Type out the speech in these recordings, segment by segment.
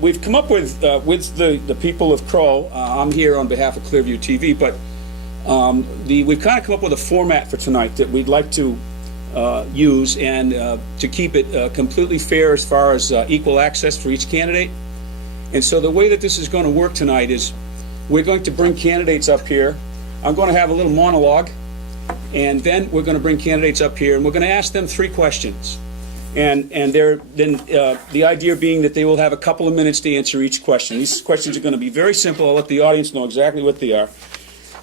we've come up with the people of Crow. I'm here on behalf of Clearview TV, but we've kind of come up with a format for tonight that we'd like to use, and to keep it completely fair as far as equal access for each candidate. And so the way that this is going to work tonight is we're going to bring candidates up here. I'm going to have a little monologue, and then we're going to bring candidates up here, and we're going to ask them 3 questions. And the idea being that they will have a couple of minutes to answer each question. These questions are going to be very simple. I'll let the audience know exactly what they are.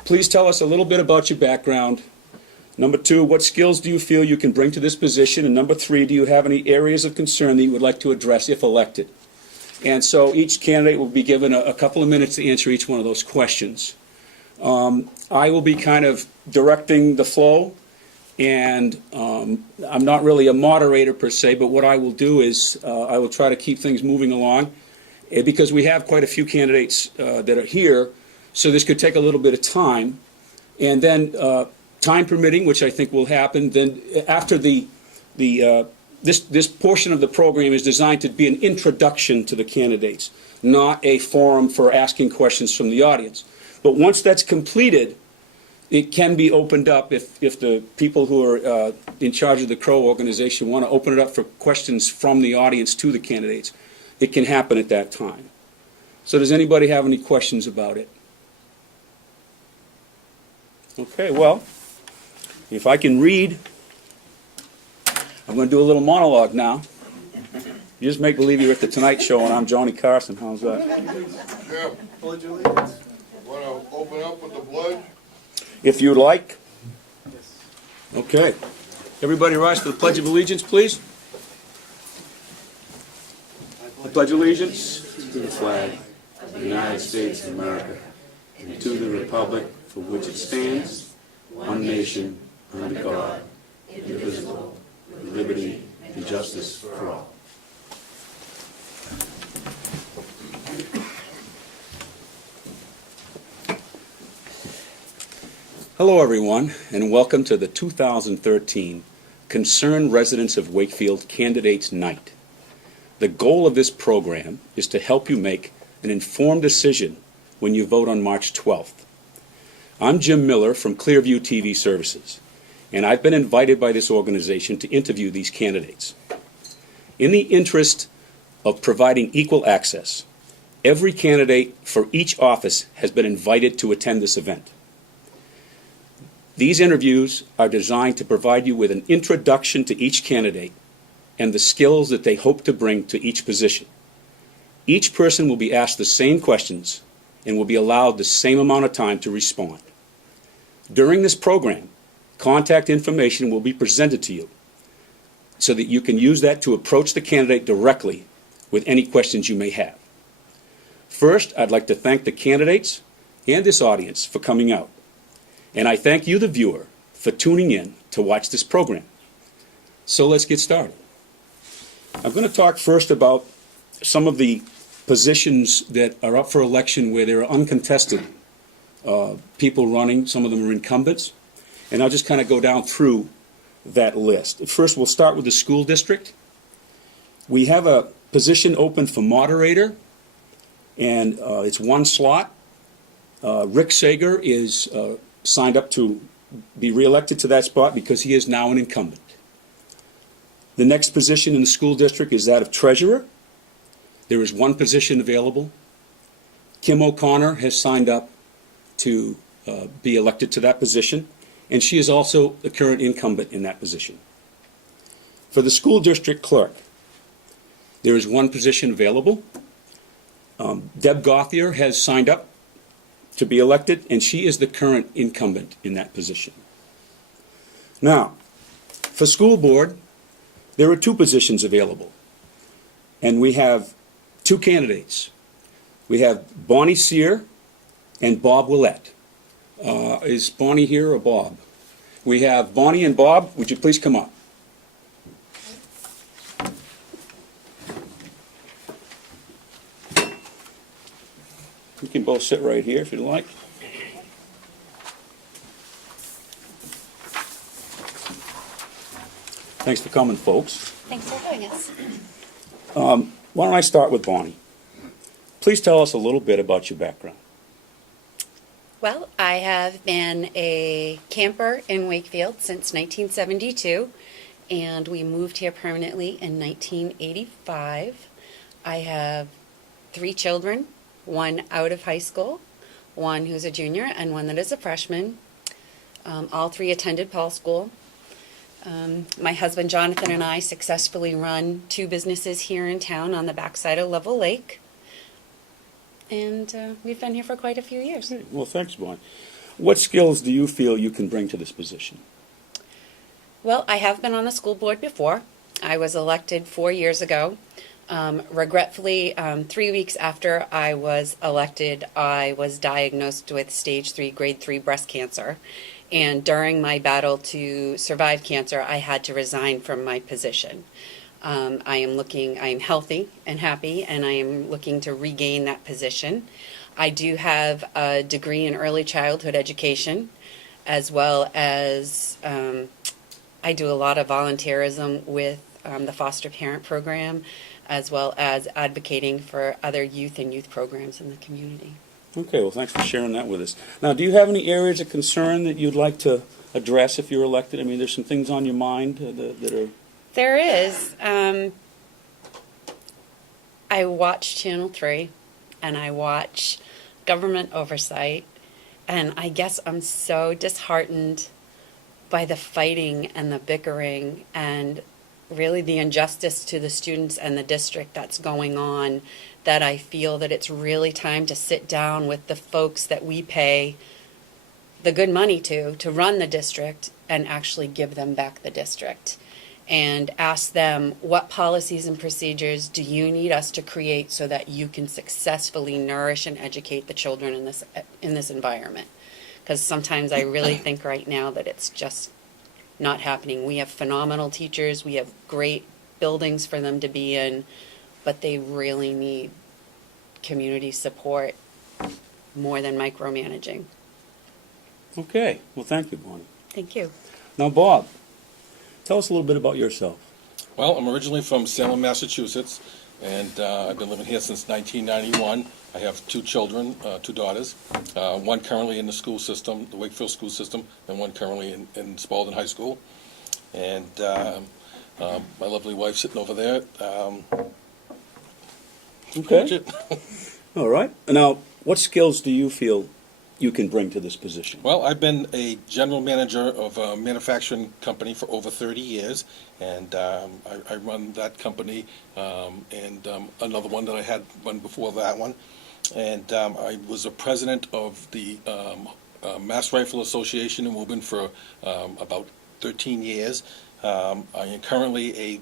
Please tell us a little bit about your background. Number 2, what skills do you feel you can bring to this position? And number 3, do you have any areas of concern that you would like to address if elected? And so each candidate will be given a couple of minutes to answer each one of those questions. I will be kind of directing the flow, and I'm not really a moderator per se, but what I will do is I will try to keep things moving along, because we have quite a few candidates that are here, so this could take a little bit of time. And then time permitting, which I think will happen, then after this portion of the program is designed to be an introduction to the candidates, not a forum for asking questions from the audience. But once that's completed, it can be opened up if the people who are in charge of the Crow organization want to open it up for questions from the audience to the candidates. It can happen at that time. So does anybody have any questions about it? Okay, well, if I can read, I'm going to do a little monologue now. You just make believe you're at the Tonight Show and I'm Johnny Carson. How's that? Yeah. Pledge allegiance. Want to open up with the pledge? If you'd like. Okay. Everybody rise to the Pledge of Allegiance, please. I pledge allegiance to the flag of the United States of America and to the republic for which it stands, one nation, under God, indivisible, with liberty and justice for all. Hello, everyone, and welcome to the 2013 Concerned Residents of Wakefield Candidates Night. The goal of this program is to help you make an informed decision when you vote on March 12th. I'm Jim Miller from Clearview TV Services, and I've been invited by this organization to interview these candidates. In the interest of providing equal access, every candidate for each office has been invited to attend this event. These interviews are designed to provide you with an introduction to each candidate and the skills that they hope to bring to each position. Each person will be asked the same questions and will be allowed the same amount of time to respond. During this program, contact information will be presented to you so that you can use that to approach the candidate directly with any questions you may have. First, I'd like to thank the candidates and this audience for coming out. And I thank you, the viewer, for tuning in to watch this program. So let's get started. I'm going to talk first about some of the positions that are up for election where there are uncontested people running. Some of them are incumbents. And I'll just kind of go down through that list. First, we'll start with the school district. We have a position open for moderator, and it's one slot. Rick Sager is signed up to be reelected to that spot because he is now an incumbent. The next position in the school district is that of treasurer. There is one position available. Kim O'Connor has signed up to be elected to that position, and she is also the current incumbent in that position. For the school district clerk, there is one position available. Deb Gauthier has signed up to be elected, and she is the current incumbent in that position. Now, for school board, there are 2 positions available, and we have 2 candidates. We have Bonnie Sear and Bob Willett. Is Bonnie here or Bob? We have Bonnie and Bob. Would you please come up? You can both sit right here if you'd like. Thanks for coming, folks. Thanks for having us. Why don't I start with Bonnie? Please tell us a little bit about your background. Well, I have been a camper in Wakefield since 1972, and we moved here permanently in 1985. I have 3 children, one out of high school, one who's a junior, and one that is a freshman. All 3 attended Paul School. My husband Jonathan and I successfully run 2 businesses here in town on the backside of Level Lake. And we've been here for quite a few years. Great. Well, thanks, Bonnie. What skills do you feel you can bring to this position? Well, I have been on the school board before. I was elected 4 years ago. Regretfully, 3 weeks after I was elected, I was diagnosed with stage 3, grade 3 breast cancer. And during my battle to survive cancer, I had to resign from my position. I am healthy and happy, and I am looking to regain that position. I do have a degree in early childhood education, as well as I do a lot of volunteerism with the foster parent program, as well as advocating for other youth and youth programs in the community. Okay, well, thanks for sharing that with us. Now, do you have any areas of concern that you'd like to address if you're elected? I mean, there's some things on your mind that are... There is. I watch Channel 3, and I watch Government Oversight, and I guess I'm so disheartened by the fighting and the bickering and really the injustice to the students and the district that's going on, that I feel that it's really time to sit down with the folks that we pay the good money to run the district and actually give them back the district and ask them, what policies and procedures do you need us to create so that you can successfully nourish and educate the children in this environment? Because sometimes I really think right now that it's just not happening. We have phenomenal teachers, we have great buildings for them to be in, but they really need community support more than micromanaging. Okay, well, thank you, Bonnie. Thank you. Now, Bob, tell us a little bit about yourself. Well, I'm originally from Salem, Massachusetts, and I've been living here since 1991. I have 2 children, 2 daughters, one currently in the school system, the Wakefield school system, and one currently in Spalding High School. And my lovely wife sitting over there. Okay. All right. Now, what skills do you feel you can bring to this position? Well, I've been a general manager of a manufacturing company for over 30 years, and I run that company and another one that I had one before that one. And I was a president of the Mass Rifle Association in Woburn for about 13 years. I am currently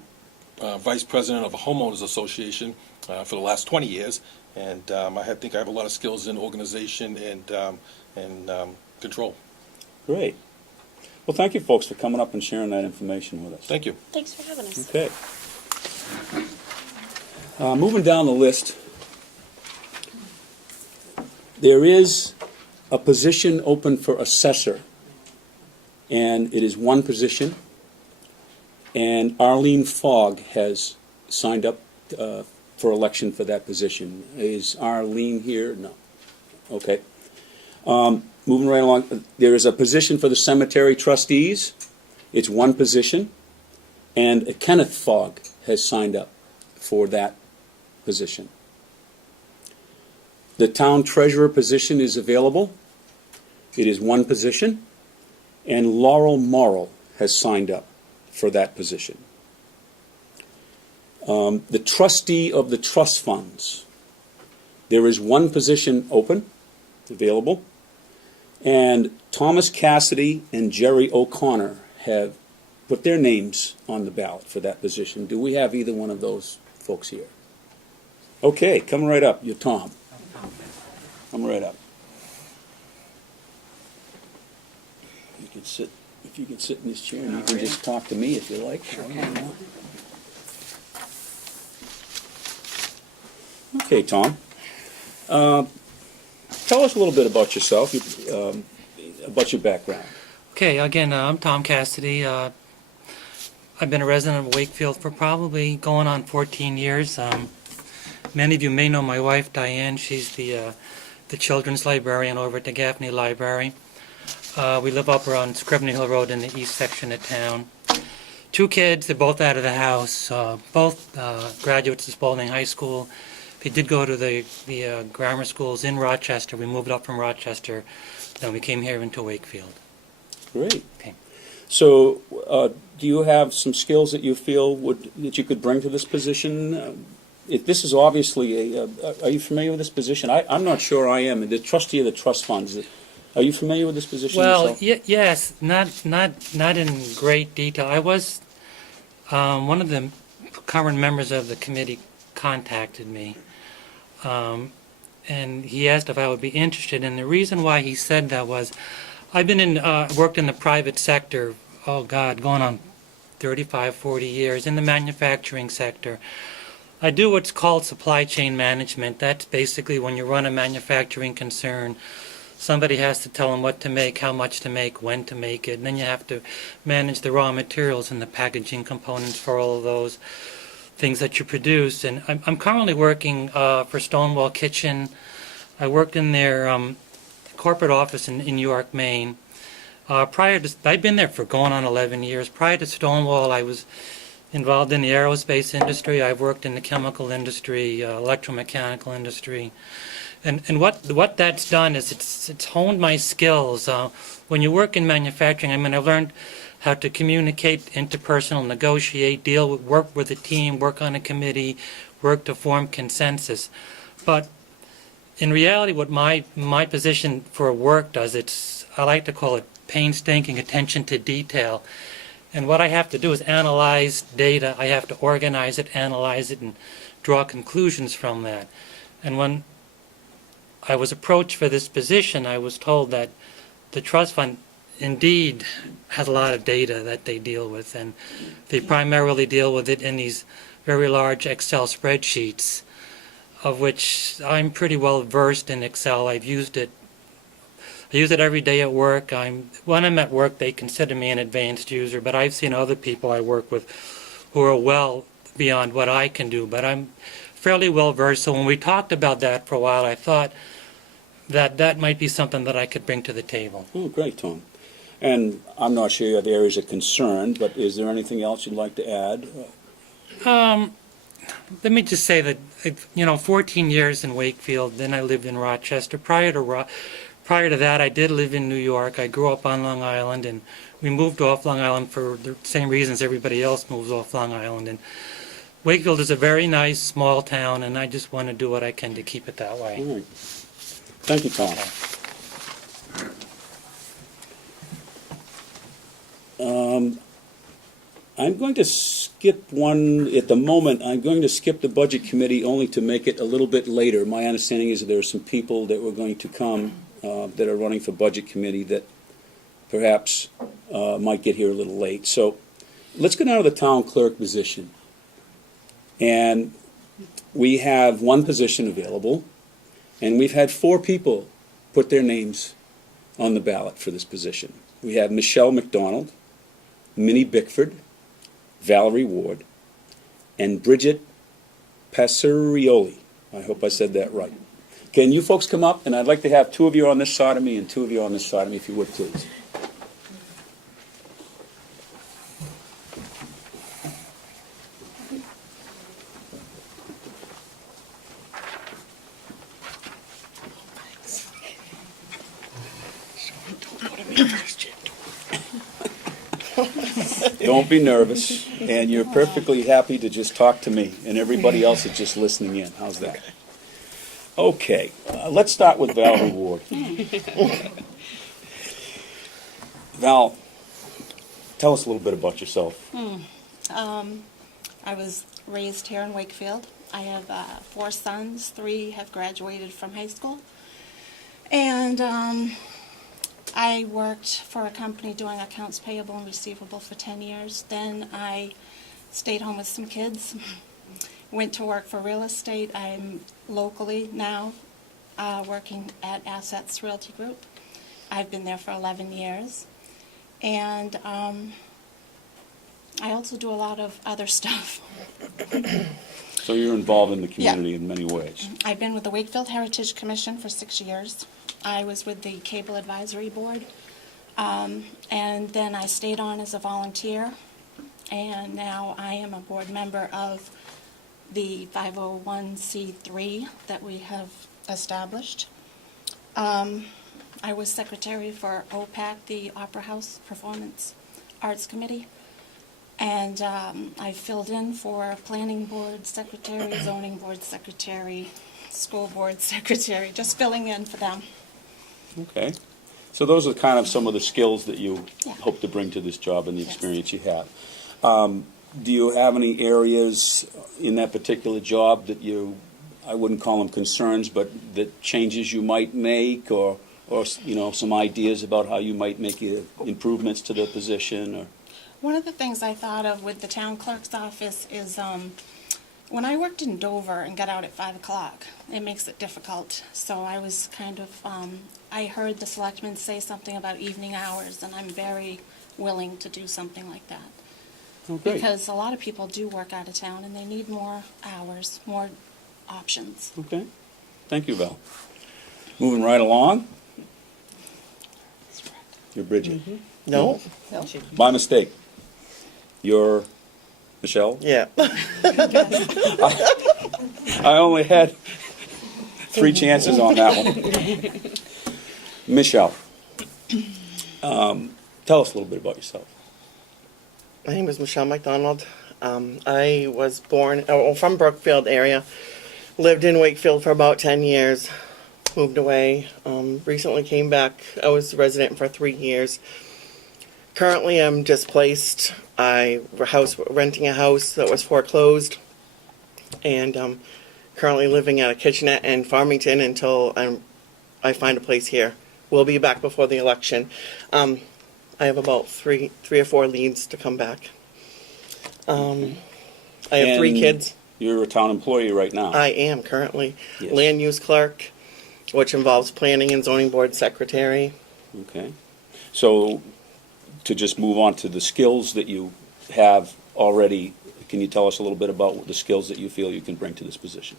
a vice president of a homeowners association for the last 20 years. And I think I have a lot of skills in organization and control. Great. Well, thank you, folks, for coming up and sharing that information with us. Thank you. Thanks for having us. Okay. Moving down the list, there is a position open for assessor, and it is one position, and Arlene Fogg has signed up for election for that position. Is Arlene here? No. Okay. Moving right along, there is a position for the cemetery trustees. It's one position, and Kenneth Fogg has signed up for that position. The town treasurer position is available. It is one position, and Laurel Morrill has signed up for that position. The trustee of the trust funds, there is one position open, available, and Thomas Cassidy and Jerry O'Connor have put their names on the ballot for that position. Do we have either one of those folks here? Okay, come right up. You're Tom. Come right up. You can sit, if you can sit in this chair, and you can just talk to me if you like. Okay, Tom. Tell us a little bit about yourself, about your background. Okay, again, I'm Tom Cassidy. I've been a resident of Wakefield for probably going on 14 years. Many of you may know my wife, Diane. She's the children's librarian over at the Gaffney Library. We live up around Scribner Hill Road in the east section of town. 2 kids, they're both out of the house, both graduates of Spalding High School. They did go to the grammar schools in Rochester. We moved up from Rochester, then we came here into Wakefield. Great. Okay. So, do you have some skills that you feel that you could bring to this position? This is obviously are you familiar with this position? I'm not sure I am. The trustee of the trust funds. Are you familiar with this position Well, yourself? yes, not in great detail. I was one of the current members of the committee contacted me, and he asked if I would be interested. And the reason why he said that was, I've been worked in the private sector. Oh God, going on 35, 40 years in the manufacturing sector. I do what's called supply chain management. That's basically when you run a manufacturing concern. Somebody has to tell them what to make, how much to make, when to make it, and then you have to manage the raw materials and the packaging components for all of those things that you produce. And I'm currently working for Stonewall Kitchen. I worked in their corporate office in York, Maine. I've been there for going on 11 years. Prior to Stonewall, I was involved in the aerospace industry. I've worked in the chemical industry, electromechanical industry. And what that's done is it's honed my skills. When you work in manufacturing, I've learned how to communicate, interpersonal, negotiate, work with a team, work on a committee, work to form consensus. But in reality, what my position for work does, I like to call it painstaking attention to detail. And what I have to do is analyze data. I have to organize it, analyze it, and draw conclusions from that. And when I was approached for this position, I was told that the trust fund indeed has a lot of data that they deal with, and they primarily deal with it in these very large Excel spreadsheets, of which I'm pretty well versed in Excel. I've used it. I use it every day at work. When I'm at work, they consider me an advanced user, but I've seen other people I work with who are well beyond what I can do, but I'm fairly well versed. So when we talked about that for a while, I thought that might be something that I could bring to the table. Oh, great, Tom. And I'm not sure you have areas of concern, but is there anything else you'd like to add? Let me just say that, 14 years in Wakefield, then I lived in Rochester. Prior to that, I did live in New York. I grew up on Long Island, and we moved off Long Island for the same reasons everybody else moves off Long Island. And Wakefield is a very nice, small town, and I just want to do what I can to keep it that way. All right. Thank you, Tom. I'm going to skip one at the moment. I'm going to skip the Budget Committee only to make it a little bit later. My understanding is that there are some people that were going to come that are running for Budget Committee that perhaps might get here a little late. So let's go down to the town clerk position. And we have one position available, and we've had 4 people put their names on the ballot for this position. We have Michelle McDonald, Minnie Bickford, Valerie Ward, and Bridget Passerioli. I hope I said that right. Can you folks come up? And I'd like to have 2 of you on this side of me and 2 of you on this side of me, if you would, please. Don't be nervous, and you're perfectly happy to just talk to me, and everybody else is just listening in. How's that? Okay, let's start with Valerie Ward. Val, tell us a little bit about yourself. I was raised here in Wakefield. I have 4 sons. 3 have graduated from high school. And I worked for a company doing accounts payable and receivable for 10 years. Then I stayed home with some kids, went to work for real estate. I'm locally now working at Assets Realty Group. I've been there for 11 years. And I also do a lot of other stuff. So you're involved in the community in many ways. I've been with the Wakefield Heritage Commission for 6 years. I was with the Cable Advisory Board. And then I stayed on as a volunteer. And now I am a board member of the 501c3 that we have established. I was secretary for OPAC, the Opera House Performance Arts Committee. And I filled in for planning board secretary, zoning board secretary, school board secretary, just filling in for them. Okay. So those are kind of some of the skills that you Yeah. hope to bring to this job and the Yes. experience you have. Do you have any areas in that particular job that you, I wouldn't call them concerns, but that changes you might make, or some ideas about how you might make improvements to the position, or? One of the things I thought of with the town clerk's office is when I worked in Dover and got out at 5 o'clock, it makes it difficult. So I was kind of, I heard the selectmen say something about evening hours, and I'm very willing to do something like that. Oh, great. Because a lot of people do work out of town and they need more hours, more options. Okay. Thank you, Val. Moving right along. You're Bridget. No? My mistake. You're Michelle? Yeah. I only had 3 chances on that one. Michelle, tell us a little bit about yourself. My name is Michelle McDonald. I was born from Brookfield area. Lived in Wakefield for about 10 years. Moved away. Recently came back. I was a resident for 3 years. Currently, I'm displaced. I renting a house that was foreclosed, and currently living at a kitchenette in Farmington until I find a place here. We'll be back before the election. I have about three or four leads to come back. I have 3 And kids. You're a town employee right now. I am currently Yes. land use clerk, which involves planning and zoning board secretary. Okay. So to just move on to the skills that you have already, can you tell us a little bit about the skills that you feel you can bring to this position?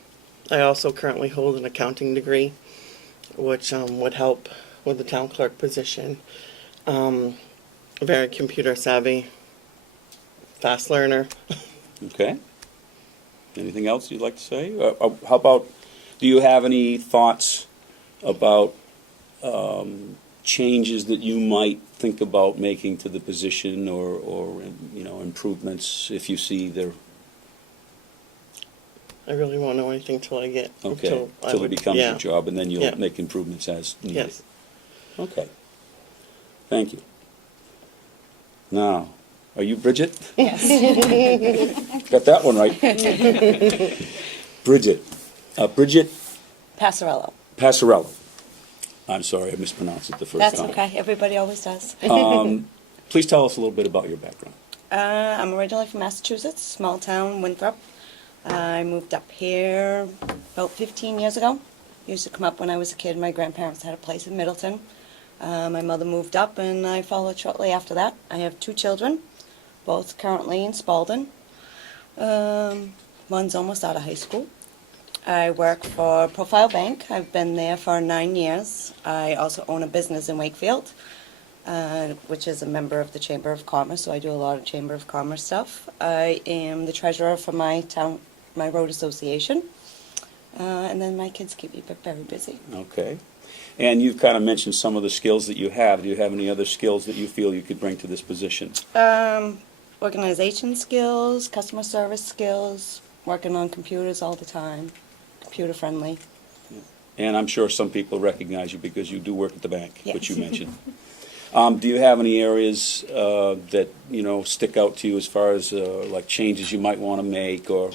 I also currently hold an accounting degree, which would help with the town clerk position. Very computer savvy, fast learner. Okay. Anything else you'd like to say? How about, do you have any thoughts about changes that you might think about making to the position, or improvements if you see there? I really won't know anything till I get. Okay, till till it becomes your yeah. job, and then you'll Yeah. make improvements as needed. Yes. Okay. Thank you. Now, are you Bridget? Yes. Got that one right. Bridget. Bridget Passarello. Passarello. I'm sorry, I mispronounced it the first That's time. okay. Everybody always does. Please tell us a little bit about your background. I'm originally from Massachusetts, small town, Winthrop. I moved up here about 15 years ago. Used to come up when I was a kid. My grandparents had a place in Middleton. My mother moved up, and I followed shortly after that. I have 2 children, both currently in Spalding. One's almost out of high school. I work for Profile Bank. I've been there for 9 years. I also own a business in Wakefield, which is a member of the Chamber of Commerce, so I do a lot of Chamber of Commerce stuff. I am the treasurer for my road association, and then my kids keep me very busy. Okay. And you've kind of mentioned some of the skills that you have. Do you have any other skills that you feel you could bring to this position? Organization skills, customer service skills, working on computers all the time, computer friendly. And I'm sure some people recognize you because you do work at the bank, which you Yes. mentioned. Do you have any areas that stick out to you as far as like changes you might want to make, or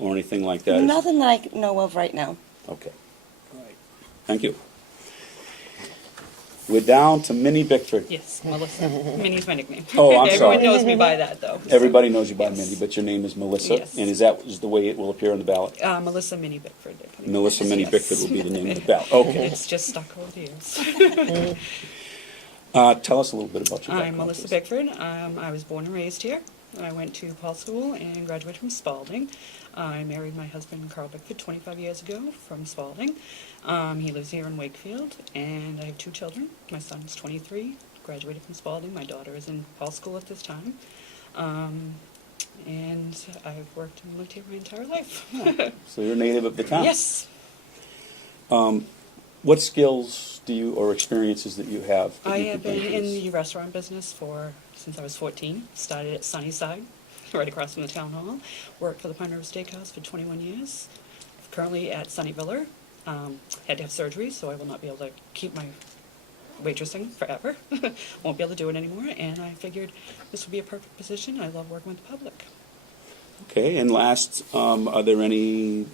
anything like that? Nothing that I know of right now. Okay. All right. Thank you. We're down to Minnie Bickford. Yes, Melissa. Minnie's my nickname. Oh, I'm Everyone sorry. knows me by that, though. Everybody knows you by Yes. Minnie, but your name is Melissa? Yes. And is that the way it will appear on the ballot? Melissa Minnie Bickford. Melissa Minnie Yes. Bickford will be the name of the ballot. Okay. It's just stuck over the years. Tell us a little bit about your background. I'm Melissa please. Bickford. I was born and raised here. I went to Paul School and graduated from Spalding. I married my husband, Carl Bickford, 25 years ago from Spalding. He lives here in Wakefield, and I have 2 children. My son's 23, graduated from Spalding. My daughter is in Paul School at this time. And I've worked and lived here my entire life. So you're a native of the town? Yes. What skills do you, or experiences that you have? that I you have could bring been to in this? the restaurant business since I was 14. Started at Sunnyside, right across from the town hall. Worked for the Pine River Steakhouse for 21 years. Currently at Sunnyviller. Had to have surgery, so I will not be able to keep my waitressing forever. Won't be able to do it anymore, and I figured this would be a perfect position. I love working with the public. Okay, and last, are there any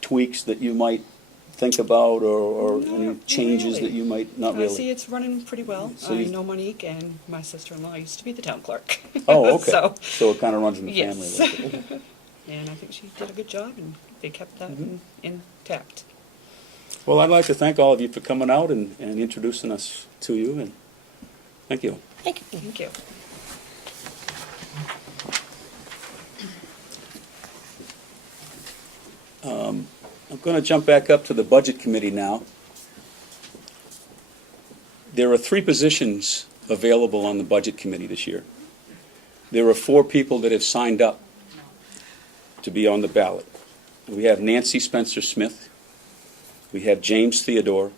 tweaks that you might think about, or Not any changes really. that you might, not I see really? it's running pretty well. So I you- know Monique, and my sister-in-law used to be the town clerk. Oh, okay. So, it kind of runs in the family. yes. a little bit. And I think she did a good job, and they kept that Mm-hmm. intact. Well, I'd like to thank all of you for coming out and introducing us to you, and thank you. Thank you. Thank you. I'm going to jump back up to the Budget Committee now. There are 3 positions available on the Budget Committee this year. There are 4 people that have signed up to be on the ballot. We have Nancy Spencer Smith, we have James Theodore,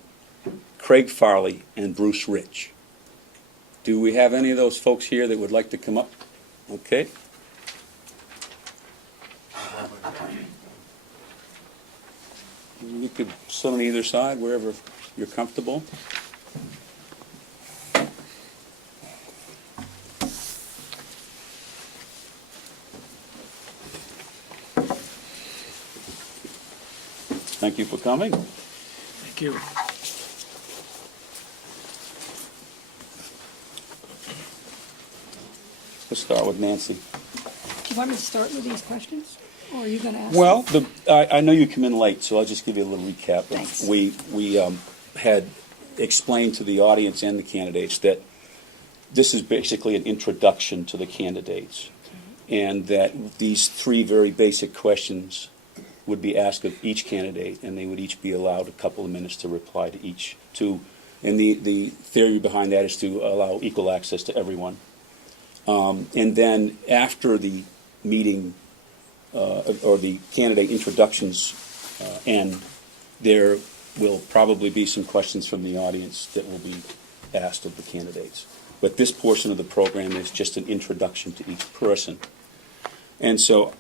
Craig Farley, and Bruce Rich. Do we have any of those folks here that would like to come up? Okay. You could sit on either side, wherever you're comfortable. Thank you for coming. Thank you. Let's start with Nancy. Do you want me to start with these questions, or are you going to ask? Well, I know you come in late, so I'll just give you a little recap. Thanks. We had explained to the audience and the candidates that this is basically an introduction to the candidates, and that these 3 very basic questions would be asked of each candidate, and they would each be allowed a couple of minutes to reply to each. And the theory behind that is to allow equal access to everyone. And then after the meeting or the candidate introductions end, there will probably be some questions from the audience that will be asked of the candidates. But this portion of the program is just an introduction to each person. And so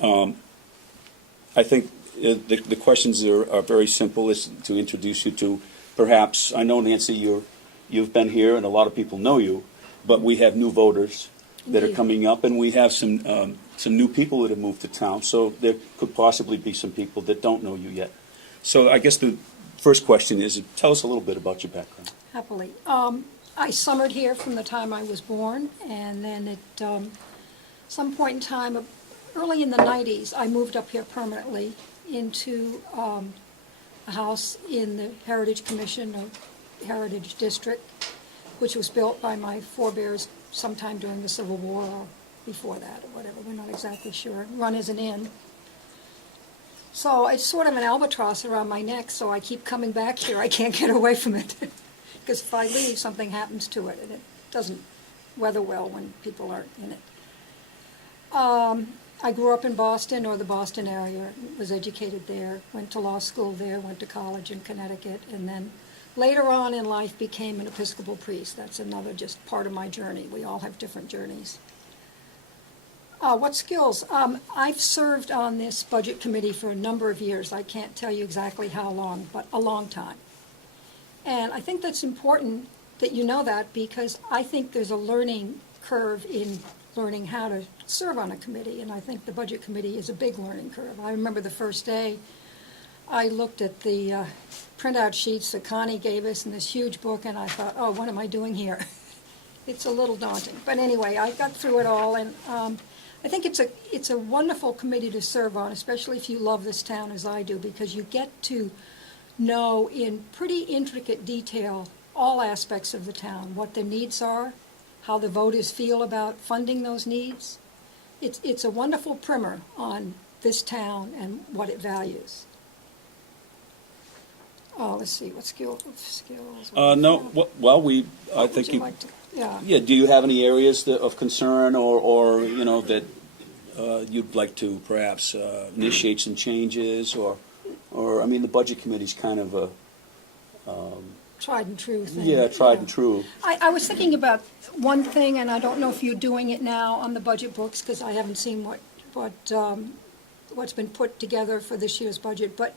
I think the questions are very simple. Is to introduce you to, perhaps, I know, Nancy, you've been here and a lot of people know you, but we have new voters that are coming up, and we have some new people that have moved to town, so there could possibly be some people that don't know you yet. So I guess the first question is, tell us a little bit about your background. Happily. I summered here from the time I was born, and then at some point in time, early in the 90s, I moved up here permanently into a house in the Heritage Commission of Heritage District, which was built by my forebears sometime during the Civil War or before that or whatever, we're not exactly sure, run as an inn. So it's sort of an albatross around my neck, so I keep coming back here. I can't get away from it. Because if I leave, something happens to it, and it doesn't weather well when people aren't in it. I grew up in Boston or the Boston area, was educated there, went to law school there, went to college in Connecticut, and then later on in life became an Episcopal priest. That's another just part of my journey. We all have different journeys. What skills? I've served on this budget committee for a number of years. I can't tell you exactly how long, but a long time. And I think that's important that you know that, because I think there's a learning curve in learning how to serve on a committee, and I think the budget committee is a big learning curve. I remember the first day I looked at the printout sheets that Connie gave us in this huge book, and I thought, oh, what am I doing here? It's a little daunting. But anyway, I got through it all, and I think it's a wonderful committee to serve on, especially if you love this town as I do, because you get to know in pretty intricate detail all aspects of the town, what the needs are, how the voters feel about funding those needs, it's a wonderful primer on this town and what it values. Oh, let's see, what skills? No, well, I What think would you like to, yeah. Yeah, do you have any areas of concern or that you'd like to perhaps initiate some changes or, I mean, the Budget Committee's kind of a, Tried and true thing. yeah, tried and true. I was thinking about one thing, and I don't know if you're doing it now on the budget books, because I haven't seen what's been put together for this year's budget, but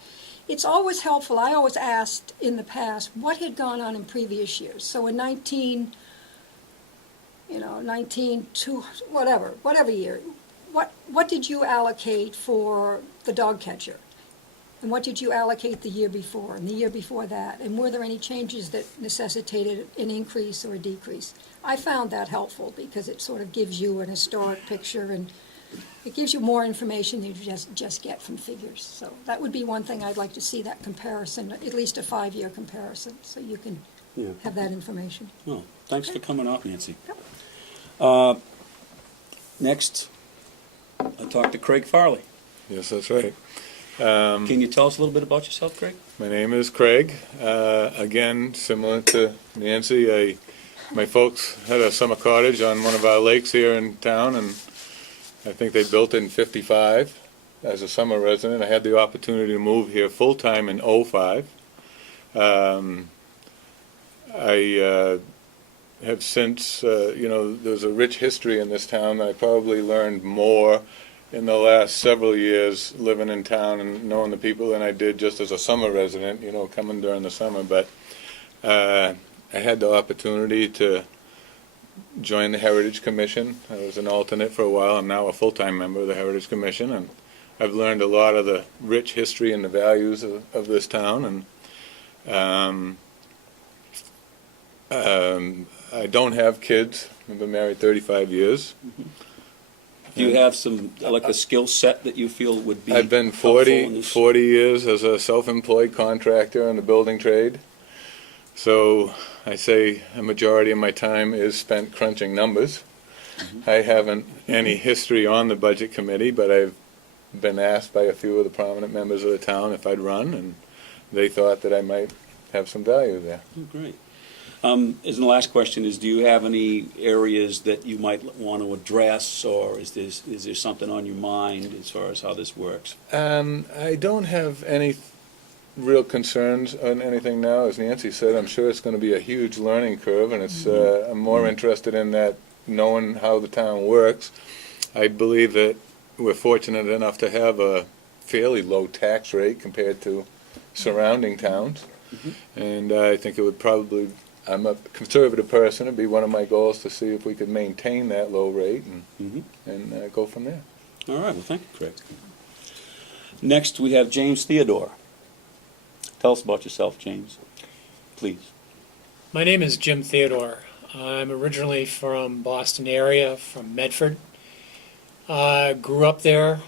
it's always helpful. I always asked in the past what had gone on in previous years. So in 19, whatever year, what did you allocate for the dog catcher? And what did you allocate the year before, and the year before that? And were there any changes that necessitated an increase or a decrease? I found that helpful because it sort of gives you an historic picture, and it gives you more information than you just get from figures. So that would be one thing I'd like to see, that comparison, at least a 5-year comparison, so you can have that information. Well, thanks for coming up, Nancy. Yep. Next, I talked to Craig Farley. Yes, that's right. Can you tell us a little bit about yourself, Craig? My name is Craig. Again, similar to Nancy, my folks had a summer cottage on one of our lakes here in town, and I think they built it in '55 as a summer resident. I had the opportunity to move here full-time in '05. I have since, there's a rich history in this town. I probably learned more in the last several years living in town and knowing the people than I did just as a summer resident, coming during the summer. But I had the opportunity to join the Heritage Commission. I was an alternate for a while. I'm now a full-time member of the Heritage Commission, and I've learned a lot of the rich history and the values of this town. And I don't have kids. I've been married 35 years. Mm-hmm. Do you have a skill set that you feel would be I've been helpful in this? 40 years as a self-employed contractor in the building trade. So I say a majority of my time is spent crunching numbers. Mm-hmm. I haven't any history on the Budget Committee, but I've been asked by a few of the prominent members of the town if I'd run, and they thought that I might have some value there. Oh, great. And the last question is, do you have any areas that you might want to address, or is there something on your mind as far as how this works? I don't have any real concerns on anything now. As Nancy said, I'm sure it's going to be a huge learning curve, and it's I'm more interested in that, knowing how the town works. I believe that we're fortunate enough to have a fairly low tax rate compared to surrounding towns, and I think it would probably, I'm a conservative person, it'd be one of my goals to see if we could maintain that low rate and go from there. All right, well, thank you, Craig. Next, we have James Theodore. Tell us about yourself, James, please. My name is Jim Theodore. I'm originally from Boston area, from Medford. Grew up there,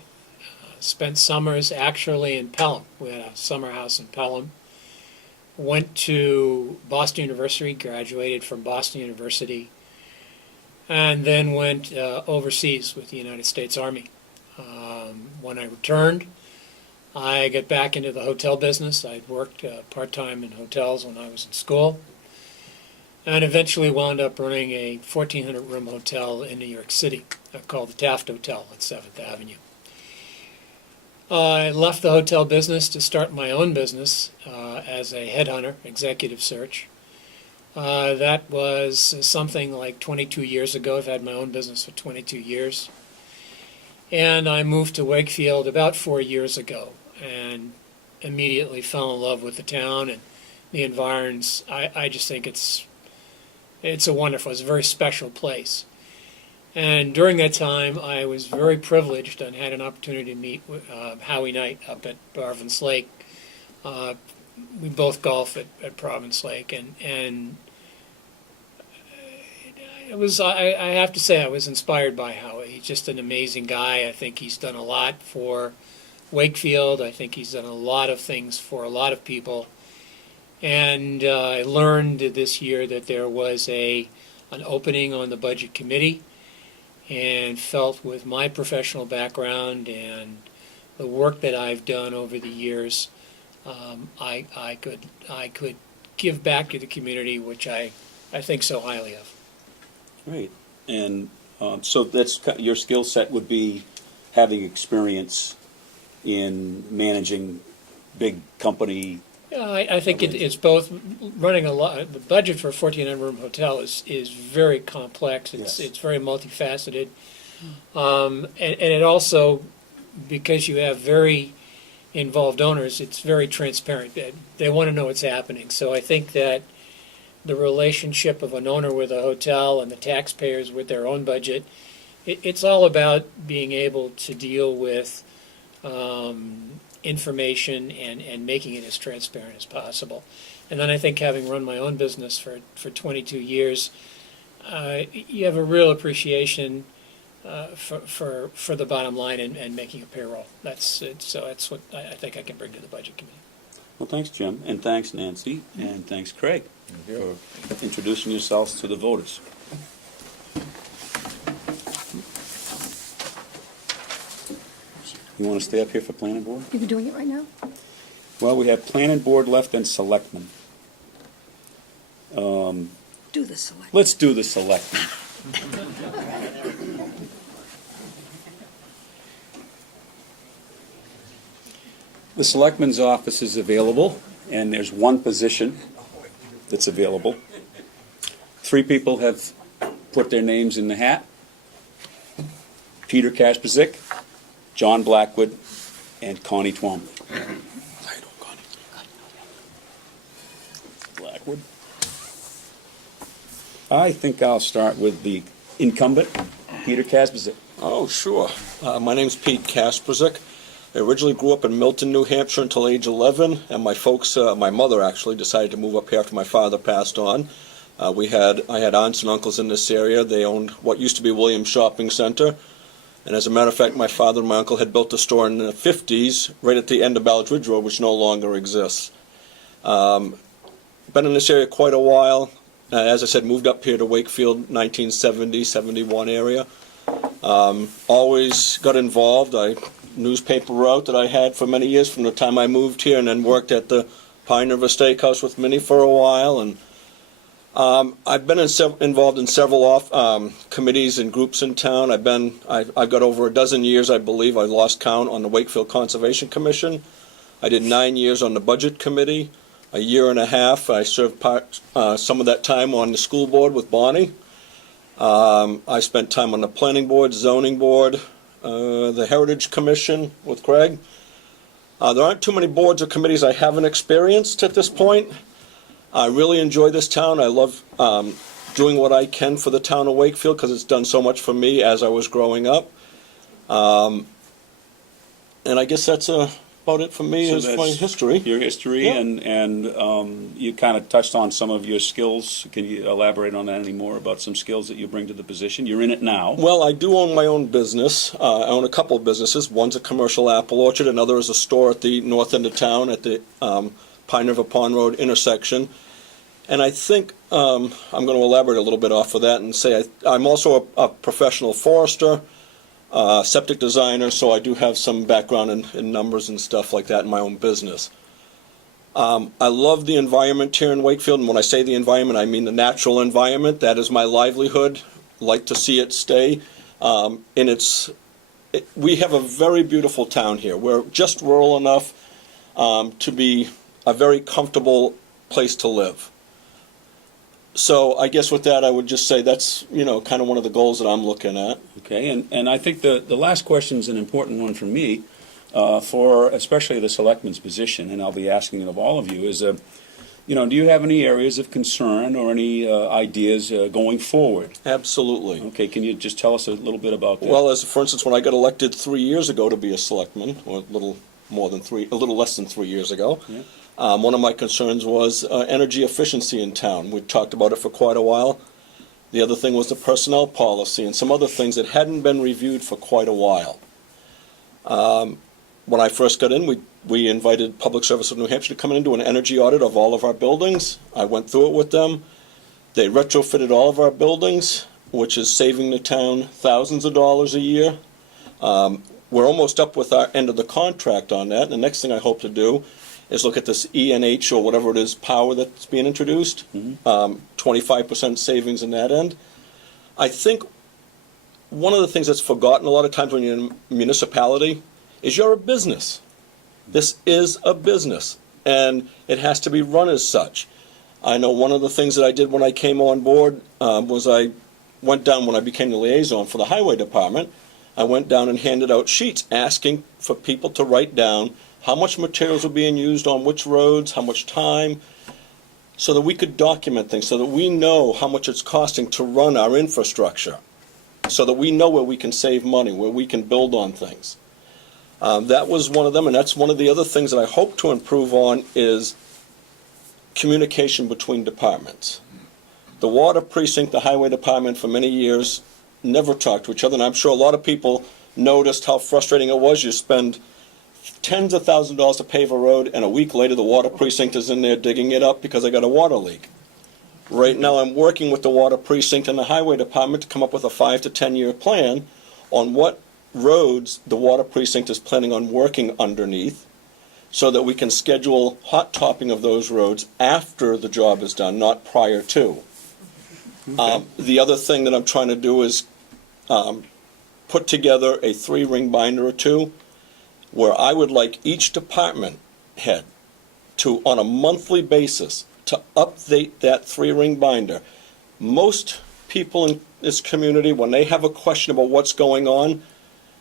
spent summers actually in Pelham. We had a summer house in Pelham. Went to Boston University, graduated from Boston University, and then went overseas with the United States Army. When I returned, I got back into the hotel business. I'd worked part-time in hotels when I was in school, and eventually wound up running a 1,400-room hotel in New York City called the Taft Hotel at 7th Avenue. I left the hotel business to start my own business as a headhunter, executive search. That was something like 22 years ago. I've had my own business for 22 years. And I moved to Wakefield about 4 years ago and immediately fell in love with the town and the environs. I just think it's a wonderful, it's a very special place. And during that time, I was very privileged and had an opportunity to meet Howie Knight up at Providence Lake. We both golf at Providence Lake, and it was, I have to say, I was inspired by Howie. He's just an amazing guy. I think he's done a lot for Wakefield. I think he's done a lot of things for a lot of people. And I learned this year that there was an opening on the Budget Committee. and felt with my professional background and the work that I've done over the years, I could give back to the community, which I think so highly of. Great. And so your skill set would be having experience in managing big company. Yeah, I think it's both running a lot. The budget for a 1,400-room hotel is very complex. It's very multifaceted, and it also, because you have very involved owners, it's very transparent. They want to know what's happening. So I think that the relationship of an owner with a hotel and the taxpayers with their own budget, it's all about being able to deal with information and making it as transparent as possible. And then I think, having run my own business for 22 years, you have a real appreciation for the bottom line and making a payroll. So that's what I think I can bring to the budget committee. Well, thanks, Jim, and thanks, Nancy, and thanks, Craig, for introducing yourselves to the voters. You want to stay up here for planning board? You doing it right now? Well, we have planning board left and selectmen. Do the select. Let's do the selectmen. The selectman's office is available, and there's one position that's available. 3 people have put their names in the hat. Peter Kaspersick, John Blackwood, and Connie Twombly. Blackwood. I think I'll start with the incumbent, Peter Kaspersick. Oh, sure. My name's Pete Kaspersick. I originally grew up in Milton, New Hampshire until age 11, and my mother actually decided to move up here after my father passed on. I had aunts and uncles in this area. They owned what used to be Williams Shopping Center. And as a matter of fact, my father and my uncle had built a store in the 50s right at the end of Ballard Ridge Road, which no longer exists. Been in this area quite a while. As I said, moved up here to Wakefield, 1970, 71 area. Always got involved. Newspaper route that I had for many years from the time I moved here, and then worked at the Pine River Steakhouse with Minnie for a while. And I've been involved in several committees and groups in town. I've got over a dozen years, I believe. I lost count on the Wakefield Conservation Commission. I did 9 years on the Budget Committee. A year and a half, I served some of that time on the school board with Bonnie. I spent time on the planning board, zoning board, the Heritage Commission with Craig. There aren't too many boards or committees I haven't experienced at this point. I really enjoy this town. I love doing what I can for the town of Wakefield because it's done so much for me as I was growing up. And I guess that's about it for me as my history. Your history, Yeah. and you kind of touched on some of your skills. Can you elaborate on that any more about some skills that you bring to the position? You're in it now. Well, I do own my own business. I own a couple of businesses. One's a commercial apple orchard. Another is a store at the north end of town at the Pine River Pond Road intersection. And I think I'm going to elaborate a little bit off of that and say I'm also a professional forester, septic designer, so I do have some background in numbers and stuff like that in my own business. I love the environment here in Wakefield, and when I say the environment, I mean the natural environment. That is my livelihood. Like to see it stay. We have a very beautiful town here. We're just rural enough to be a very comfortable place to live. So I guess with that, I would just say that's, kind of one of the goals that I'm looking at. Okay, and I think the last question is an important one for me, for especially the selectman's position, and I'll be asking it of all of you, is, do you have any areas of concern or any ideas going forward? Absolutely. Okay, can you just tell us a little bit about that? Well, for instance, when I got elected 3 years ago to be a selectman, or a little less than 3 years ago, Yeah. One of my concerns was energy efficiency in town. We talked about it for quite a while. The other thing was the personnel policy and some other things that hadn't been reviewed for quite a while. When I first got in, we invited Public Service of New Hampshire to come in and do an energy audit of all of our buildings. I went through it with them. They retrofitted all of our buildings. which is saving the town thousands of dollars a year. We're almost up with our end of the contract on that. The next thing I hope to do is look at this ENH or whatever it is, power that's being introduced. 25% savings in that end. I think one of the things that's forgotten a lot of times when you're in a municipality is you're a business. This is a business, and it has to be run as such. I know one of the things that I did when I came on board was I went down, when I became the liaison for the highway department, I went down and handed out sheets asking for people to write down how much materials were being used on which roads, how much time, so that we could document things, so that we know how much it's costing to run our infrastructure, so that we know where we can save money, where we can build on things. That was one of them, and that's one of the other things that I hope to improve on is communication between departments. The water precinct, the highway department, for many years, never talked to each other, and I'm sure a lot of people noticed how frustrating it was. You spend tens of thousands of dollars to pave a road, and a week later the water precinct is in there digging it up because they got a water leak. Right now I'm working with the water precinct and the highway department to come up with a 5 to 10 year plan on what roads the water precinct is planning on working underneath, so that we can schedule hot topping of those roads after the job is done, not prior to. The other thing that I'm trying to do is put together a 3-ring binder or 2, where I would like each department head to, on a monthly basis, to update that 3-ring binder. Most people in this community, when they have a question about what's going on,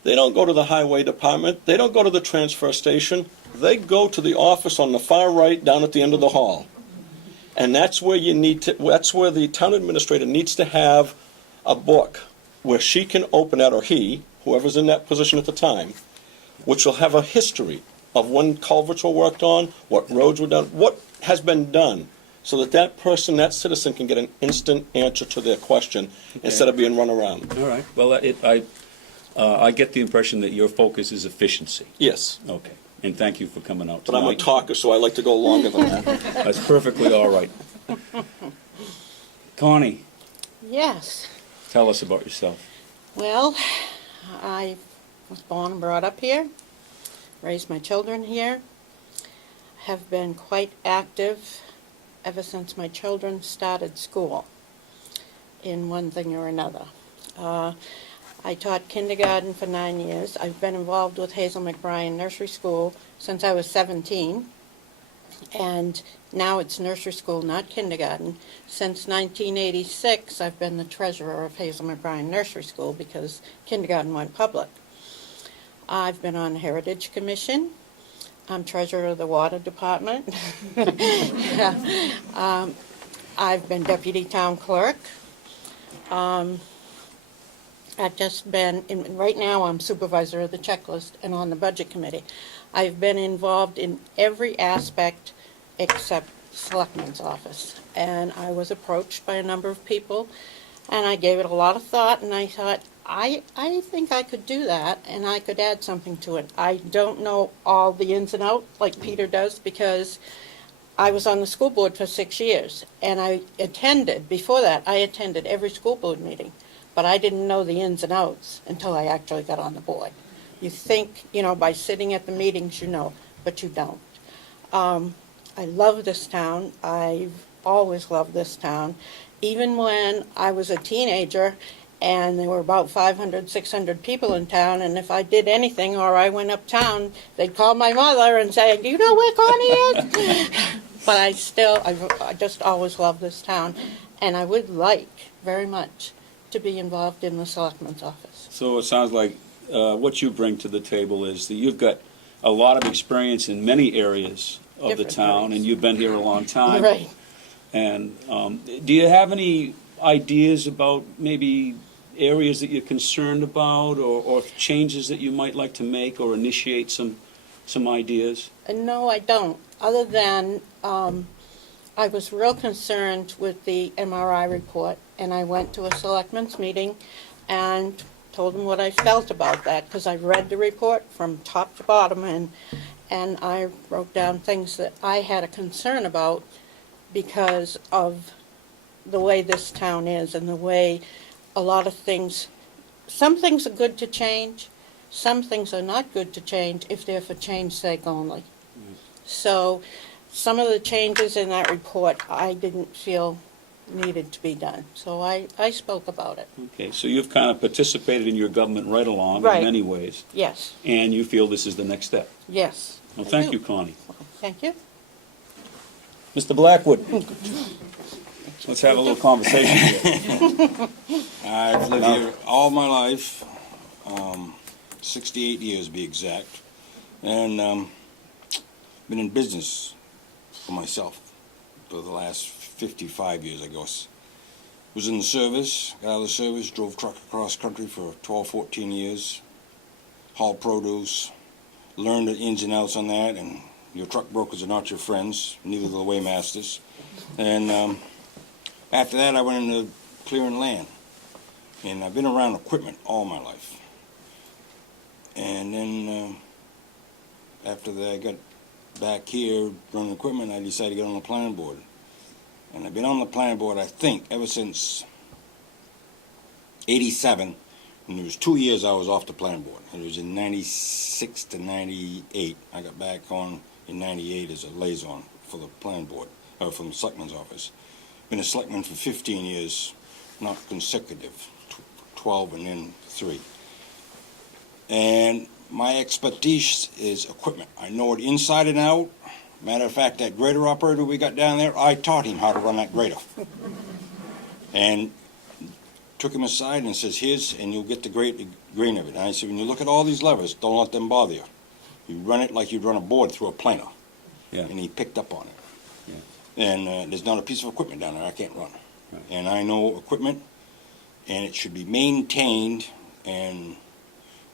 they don't go to the highway department, they don't go to the transfer station, they go to the office on the far right down at the end of the hall. And that's where that's where the town administrator needs to have a book where she can open that, or he, whoever's in that position at the time, which will have a history of when culverts were worked on, what roads were done, what has been done, so that that person, that citizen, can get an instant answer to their question instead of being run around. All right. Well, I get the impression that your focus is efficiency. Yes. Okay. And thank you for coming out But tonight. I'm a talker, so I like to go longer than that. That's perfectly all right. Connie, Yes. tell us about yourself. Well, I was born and brought up here, raised my children here, have been quite active ever since my children started school in one thing or another. I taught kindergarten for 9 years. I've been involved with Hazel McBrien Nursery School since I was 17. And now it's nursery school, not kindergarten. Since 1986, I've been the treasurer of Hazel McBrien Nursery School because kindergarten went public. I've been on the Heritage Commission. I'm treasurer of the Water Department. I've been deputy town clerk. I've just been, right now I'm supervisor of the checklist and on the budget committee. I've been involved in every aspect except selectman's office. And I was approached by a number of people, and I gave it a lot of thought, and I thought, I think I could do that, and I could add something to it. I don't know all the ins and outs like Peter does, because I was on the school board for 6 years, and before that, I attended every school board meeting. But I didn't know the ins and outs until I actually got on the board. You think, by sitting at the meetings, but you don't. I love this town. I've always loved this town. Even when I was a teenager and there were about 500, 600 people in town, and if I did anything or I went uptown, they'd call my mother and say, "Do you know where Connie is?" But I just always loved this town. And I would like very much to be involved in the selectman's office. So it sounds like what you bring to the table is that you've got a lot of experience in many areas of the Different town, areas. and you've been here a long time. Right. And do you have any ideas about maybe areas that you're concerned about, or changes that you might like to make, or initiate some ideas? No, I don't. Other than I was real concerned with the MRI report, and I went to a selectmen's meeting and told them what I felt about that, because I read the report from top to bottom, and I wrote down things that I had a concern about because of the way this town is and the way a lot of things, some things are good to change, some things are not good to change if they're for change's sake only. So some of the changes in that report I didn't feel needed to be done. So I spoke about it. Okay, so you've kind of participated in your government right along Right. in many ways, Yes, and you feel this is the next step. yes. Well, I thank do. you, Connie. Thank you. Mr. Blackwood, let's have a little conversation here. I've lived here all my life, 68 years to be exact, and been in business for myself for the last 55 years, I guess. Was in the service, got out of the service, drove truck across country for 12, 14 years, hauled produce, learned the ins and outs on that, and your truck brokers are not your friends, neither are the waymasters. And after that, I went into clearing land. And I've been around equipment all my life. And then after that, I got back here running equipment, I decided to get on the planning board. And I've been on the planning board, I think, ever since '87. And there was 2 years I was off the planning board. It was in '96 to '98. I got back on in '98 as a liaison for the planning board, from the selectman's office. Been a selectman for 15 years, not consecutive, 12 and then 3. And my expertise is equipment. I know it inside and out. Matter of fact, that grader operator we got down there, I taught him how to run that grader. And took him aside and says, here's, and you'll get the grain of it. And I said, when you look at all these levers, don't let them bother you. You run it like you'd run a board through a planer. Yeah. And he picked up on it. Yeah. And there's not a piece of equipment down there I can't run. Right. And I know equipment, and it should be maintained. And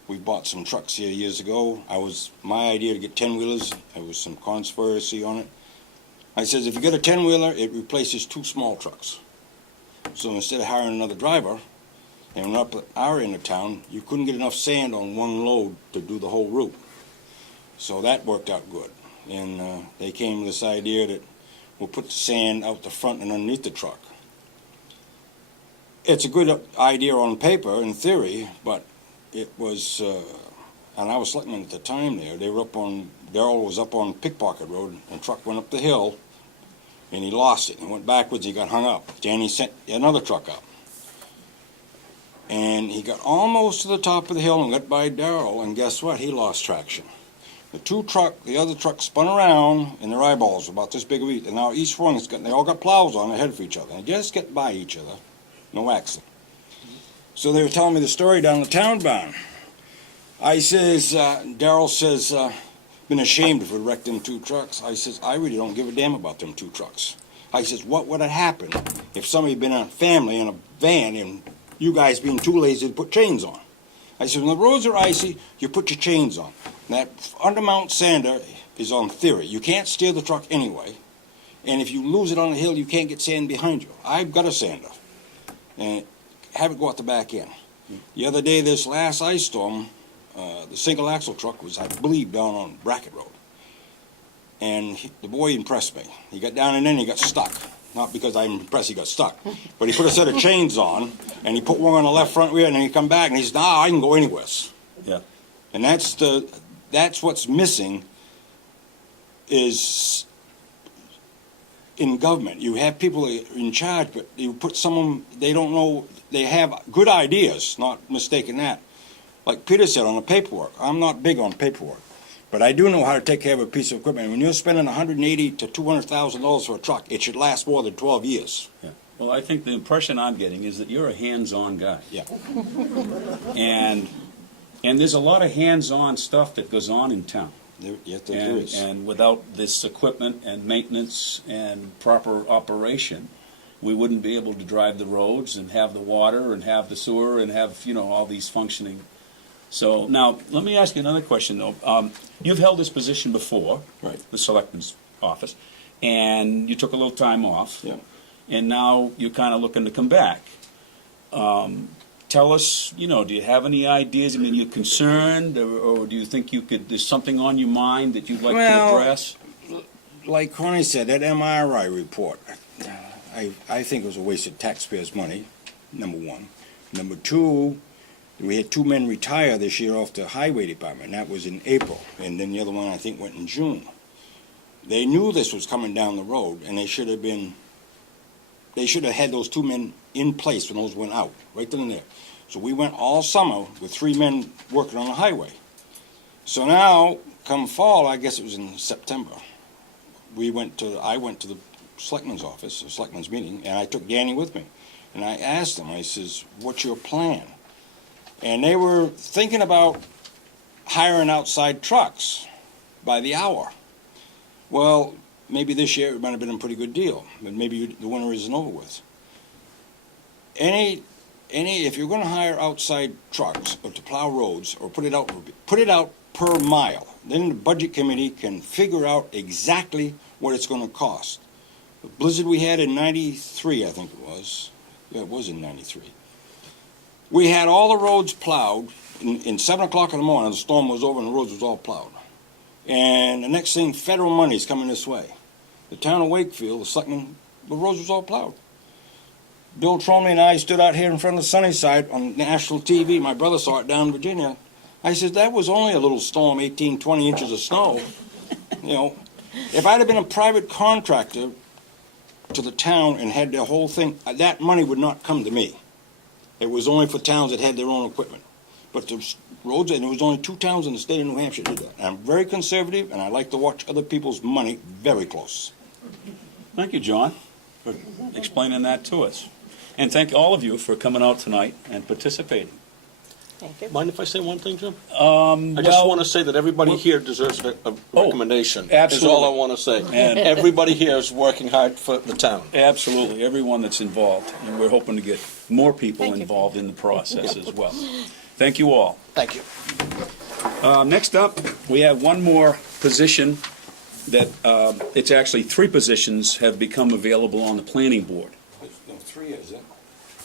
we bought some trucks here years ago. My idea to get 10-wheelers. There was some conspiracy on it. I says, if you get a 10-wheeler, it replaces 2 small trucks. So instead of hiring another driver, and up at our end of town, you couldn't get enough sand on one load to do the whole route. So that worked out good. And they came with this idea that we'll put the sand out the front and underneath the truck. It's a good idea on paper, in theory, but it was, and I was selectman at the time there, Darrell was up on Pickpocket Road, and the truck went up the hill, and he lost it. He went backwards, he got hung up. Then he sent another truck up. And he got almost to the top of the hill and got by Darrell, and guess what? He lost traction. The other truck spun around, and their eyeballs were about this big of each. And now each one they all got plows on ahead of each other. And just get by each other. No accident. So they were telling me the story down the town barn. I says, Darrell says, been ashamed if we wrecked them 2 trucks. I says, I really don't give a damn about them 2 trucks. I says, what would have happened if somebody had been in a family in a van and you guys being too lazy to put chains on? I said, when the roads are icy, you put your chains on. That undermount sander is on theory. You can't steer the truck anyway. And if you lose it on a hill, you can't get sand behind you. I've got a sander. And have it go out the back end. The other day, this last ice storm, the single axle truck was, I believe, down on Brackett Road. And the boy impressed me. He got down and then he got stuck. Not because I'm impressed he got stuck, but he put a set of chains on, and he put one on the left front wheel, and then he come back, and he said, nah, I can go anywhere. Yeah. And that's what's missing is in government. You have people in charge, but you put someone, they don't know, they have good ideas, not mistaking that. Like Peter said on the paperwork, I'm not big on paperwork, but I do know how to take care of a piece of equipment. When you're spending $180,000 to $200,000 for a truck, it should last more than 12 years. Yeah. Well, I think the impression I'm getting is that you're a hands-on guy. Yeah. And there's a lot of hands-on stuff that goes on in town. Yes, there is. And without this equipment and maintenance and proper operation, we wouldn't be able to drive the roads and have the water and have the sewer and have, all these functioning. So now, let me ask you another question, though. You've held this position before, Right. the selectman's office, and you took a little time off. Yeah. And now you're kind of looking to come back. Tell us, do you have any ideas? I mean, you're concerned, or do you think there's something on your mind that you'd like to address? Like Connie said, that MRI report, I think it was a waste of taxpayers' money, number one. Number two, we had 2 men retire this year off the highway department, and that was in April. And then the other one, I think, went in June. They knew this was coming down the road, and they should have had those 2 men in place when those went out, right then and there. So we went all summer with 3 men working on the highway. So now, come fall, I guess it was in September, I went to the selectman's office, the selectman's meeting, and I took Danny with me. And I asked him, I says, what's your plan? And they were thinking about hiring outside trucks by the hour. Well, maybe this year it might have been a pretty good deal, but maybe the winter isn't over with. If you're going to hire outside trucks or to plow roads or put it out per mile, then the budget committee can figure out exactly what it's going to cost. The blizzard we had in '93, I think it was. Yeah, it was in '93. We had all the roads plowed in 7 o'clock in the morning. The storm was over and the roads was all plowed. And the next thing, federal money's coming this way. The town of Wakefield, the roads was all plowed. Bill Tromley and I stood out here in front of the Sunnyside on national TV. My brother saw it down in Virginia. I said, that was only a little storm, 18, 20 inches of snow. You know, if I'd have been a private contractor to the town and had the whole thing, that money would not come to me. It was only for towns that had their own equipment. But the roads, and there was only 2 towns in the state of New Hampshire that did that. And I'm very conservative, and I like to watch other people's money very close. Thank you, John, for explaining that to us. And thank all of you for coming out tonight and participating. Thank you. Mind if I say one thing, Jim? I just want to say that everybody here deserves a recommendation. absolutely. Is all I want to say. And everybody here is working hard for the town. Absolutely, everyone that's involved, and we're hoping to get more people involved in the process as well. Thank you all. Thank you. Next up, we have one more position that, it's actually 3 positions have become available on the planning board. No, 3 is it?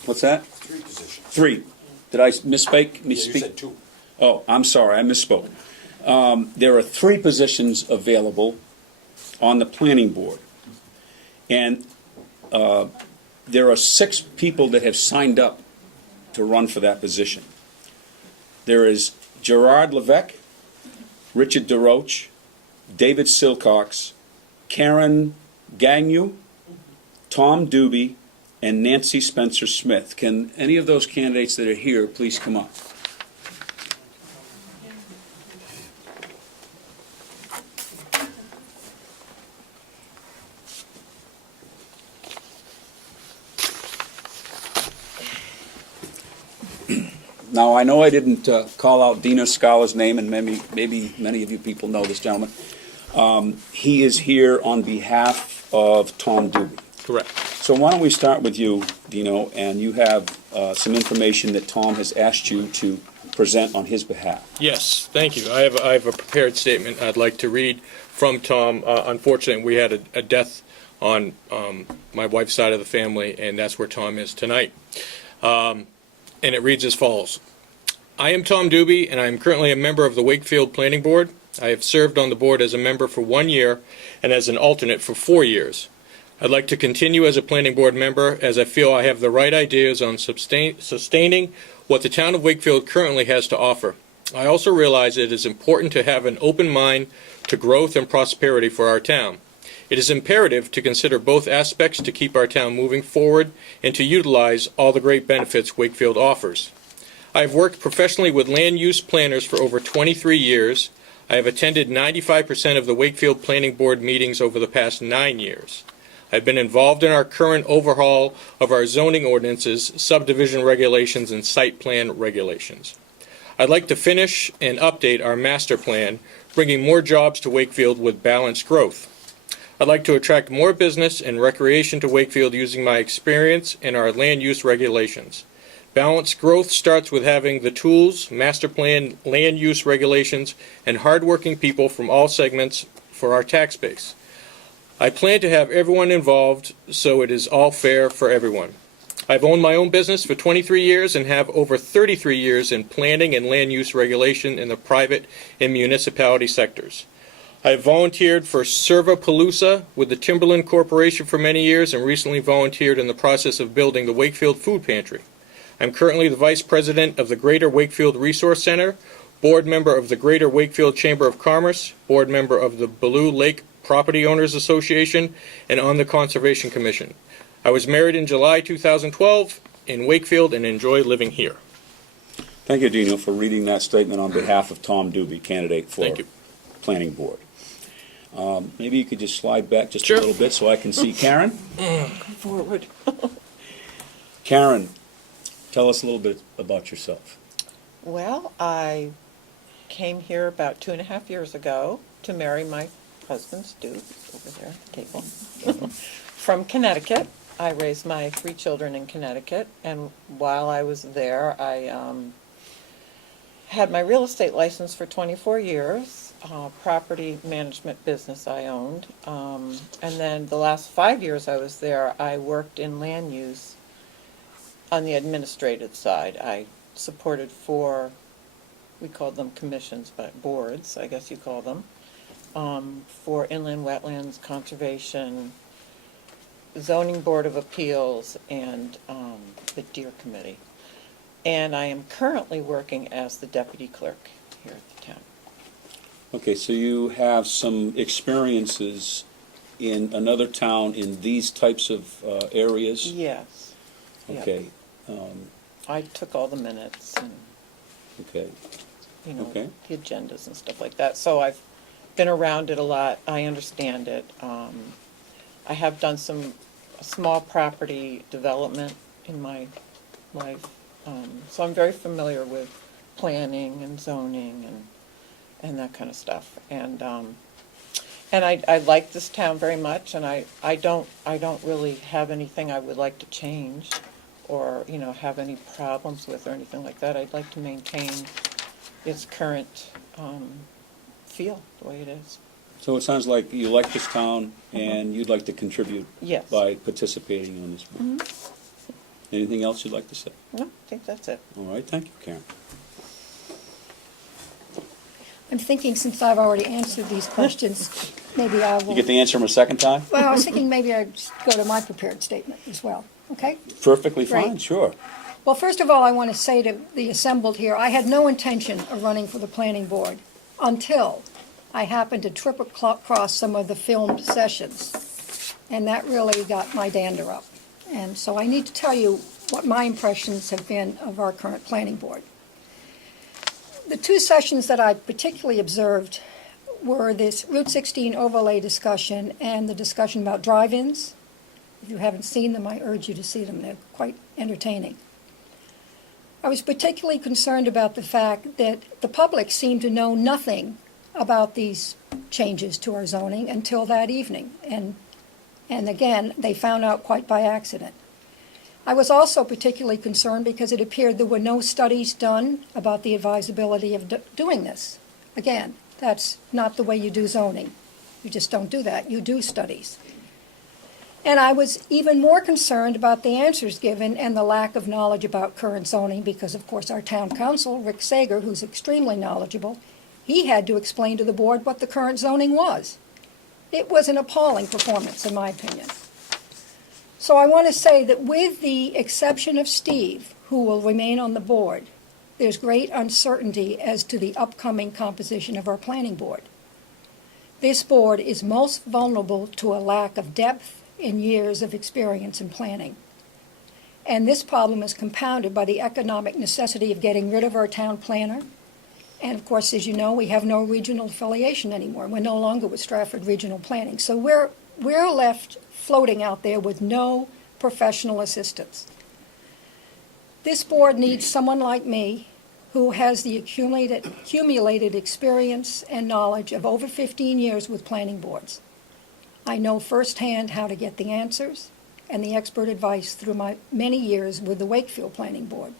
What's that? 3 positions. 3. Did I misspeak? Yeah, you said 2. Oh, I'm sorry, I misspoke. There are 3 positions available on the planning board. And there are 6 people that have signed up to run for that position. There is Gerard Levesque, Richard DeRoche, David Silcox, Karen Gagnon, Tom Doobie, and Nancy Spencer Smith. Can any of those candidates that are here please come up? Now, I know I didn't call out Dina Scala's name, and maybe many of you people know this gentleman. He is here on behalf of Tom Doobie. Correct. So why don't we start with you, Dino, and you have some information that Tom has asked you to present on his behalf. Yes, thank you. I have a prepared statement I'd like to read from Tom. Unfortunately, we had a death on my wife's side of the family, and that's where Tom is tonight. And it reads as follows. I am Tom Doobie, and I am currently a member of the Wakefield Planning Board. I have served on the board as a member for 1 year and as an alternate for 4 years. I'd like to continue as a planning board member as I feel I have the right ideas on sustaining what the town of Wakefield currently has to offer. I also realize it is important to have an open mind to growth and prosperity for our town. It is imperative to consider both aspects to keep our town moving forward and to utilize all the great benefits Wakefield offers. I have worked professionally with land use planners for over 23 years. I have attended 95% of the Wakefield Planning Board meetings over the past 9 years. I've been involved in our current overhaul of our zoning ordinances, subdivision regulations, and site plan regulations. I'd like to finish and update our master plan, bringing more jobs to Wakefield with balanced growth. I'd like to attract more business and recreation to Wakefield using my experience in our land use regulations. Balanced growth starts with having the tools, master plan, land use regulations, and hardworking people from all segments for our tax base. I plan to have everyone involved so it is all fair for everyone. I've owned my own business for 23 years and have over 33 years in planning and land use regulation in the private and municipality sectors. I have volunteered for Servapalooza with the Timberland Corporation for many years and recently volunteered in the process of building the Wakefield Food Pantry. I'm currently the Vice President of the Greater Wakefield Resource Center, Board Member of the Greater Wakefield Chamber of Commerce, Board Member of the Bellew Lake Property Owners Association, and on the Conservation Commission. I was married in July 2012 in Wakefield and enjoy living here. Thank you, Dino, for reading that statement on behalf of Tom Doobie, candidate for Thank you. Planning Board. Maybe you could just slide back just Sure. a little bit so I can see Karen. Forward. Karen, tell us a little bit about yourself. Well, I came here about 2.5 years ago to marry my husband, Stu, over there at the table, from Connecticut. I raised my 3 children in Connecticut, and while I was there, I had my real estate license for 24 years, property management business I owned, and then the last 5 years I was there, I worked in land use on the administrative side. I supported 4, we called them commissions, but boards, I guess you call them, for inland wetlands, conservation, zoning board of appeals, and the deer committee. And I am currently working as the deputy clerk here at the town. Okay, so you have some experiences in another town in these types of areas? Yes. Yep. Okay. I took all the minutes and, Okay. you know, Okay. the agendas and stuff like that. So I've been around it a lot. I understand it. I have done some small property development in my life. So I'm very familiar with planning and zoning and that kind of stuff. And I like this town very much, and I don't really have anything I would like to change or, you know, have any problems with or anything like that. I'd like to maintain its current feel the way it is. So it sounds like you like this town and you'd like to contribute Yes. by participating on this board. Anything else you'd like to say? No, I think that's it. All right, thank you, Karen. I'm thinking since I've already answered these questions, maybe I You will. get to answer them a second time? Well, I was thinking maybe I'd just go to my prepared statement as well, okay? Perfectly fine, Great. sure. Well, first of all, I want to say to the assembled here, I had no intention of running for the planning board until I happened to triple cross some of the filmed sessions. And that really got my dander up. And so I need to tell you what my impressions have been of our current planning board. The 2 sessions that I particularly observed were this Route 16 overlay discussion and the discussion about drive-ins. If you haven't seen them, I urge you to see them. They're quite entertaining. I was particularly concerned about the fact that the public seemed to know nothing about these changes to our zoning until that evening. And again, they found out quite by accident. I was also particularly concerned because it appeared there were no studies done about the advisability of doing this. Again, that's not the way you do zoning. You just don't do that. You do studies. And I was even more concerned about the answers given and the lack of knowledge about current zoning because, of course, our town council, Rick Sager, who's extremely knowledgeable, he had to explain to the board what the current zoning was. It was an appalling performance, in my opinion. So I want to say that with the exception of Steve, who will remain on the board, there's great uncertainty as to the upcoming composition of our planning board. This board is most vulnerable to a lack of depth in years of experience in planning. And this problem is compounded by the economic necessity of getting rid of our town planner. And of course, as you know, we have no regional affiliation anymore. We're no longer with Stratford Regional Planning. So we're left floating out there with no professional assistance. This board needs someone like me who has the accumulated experience and knowledge of over 15 years with planning boards. I know firsthand how to get the answers and the expert advice through my many years with the Wakefield Planning Board.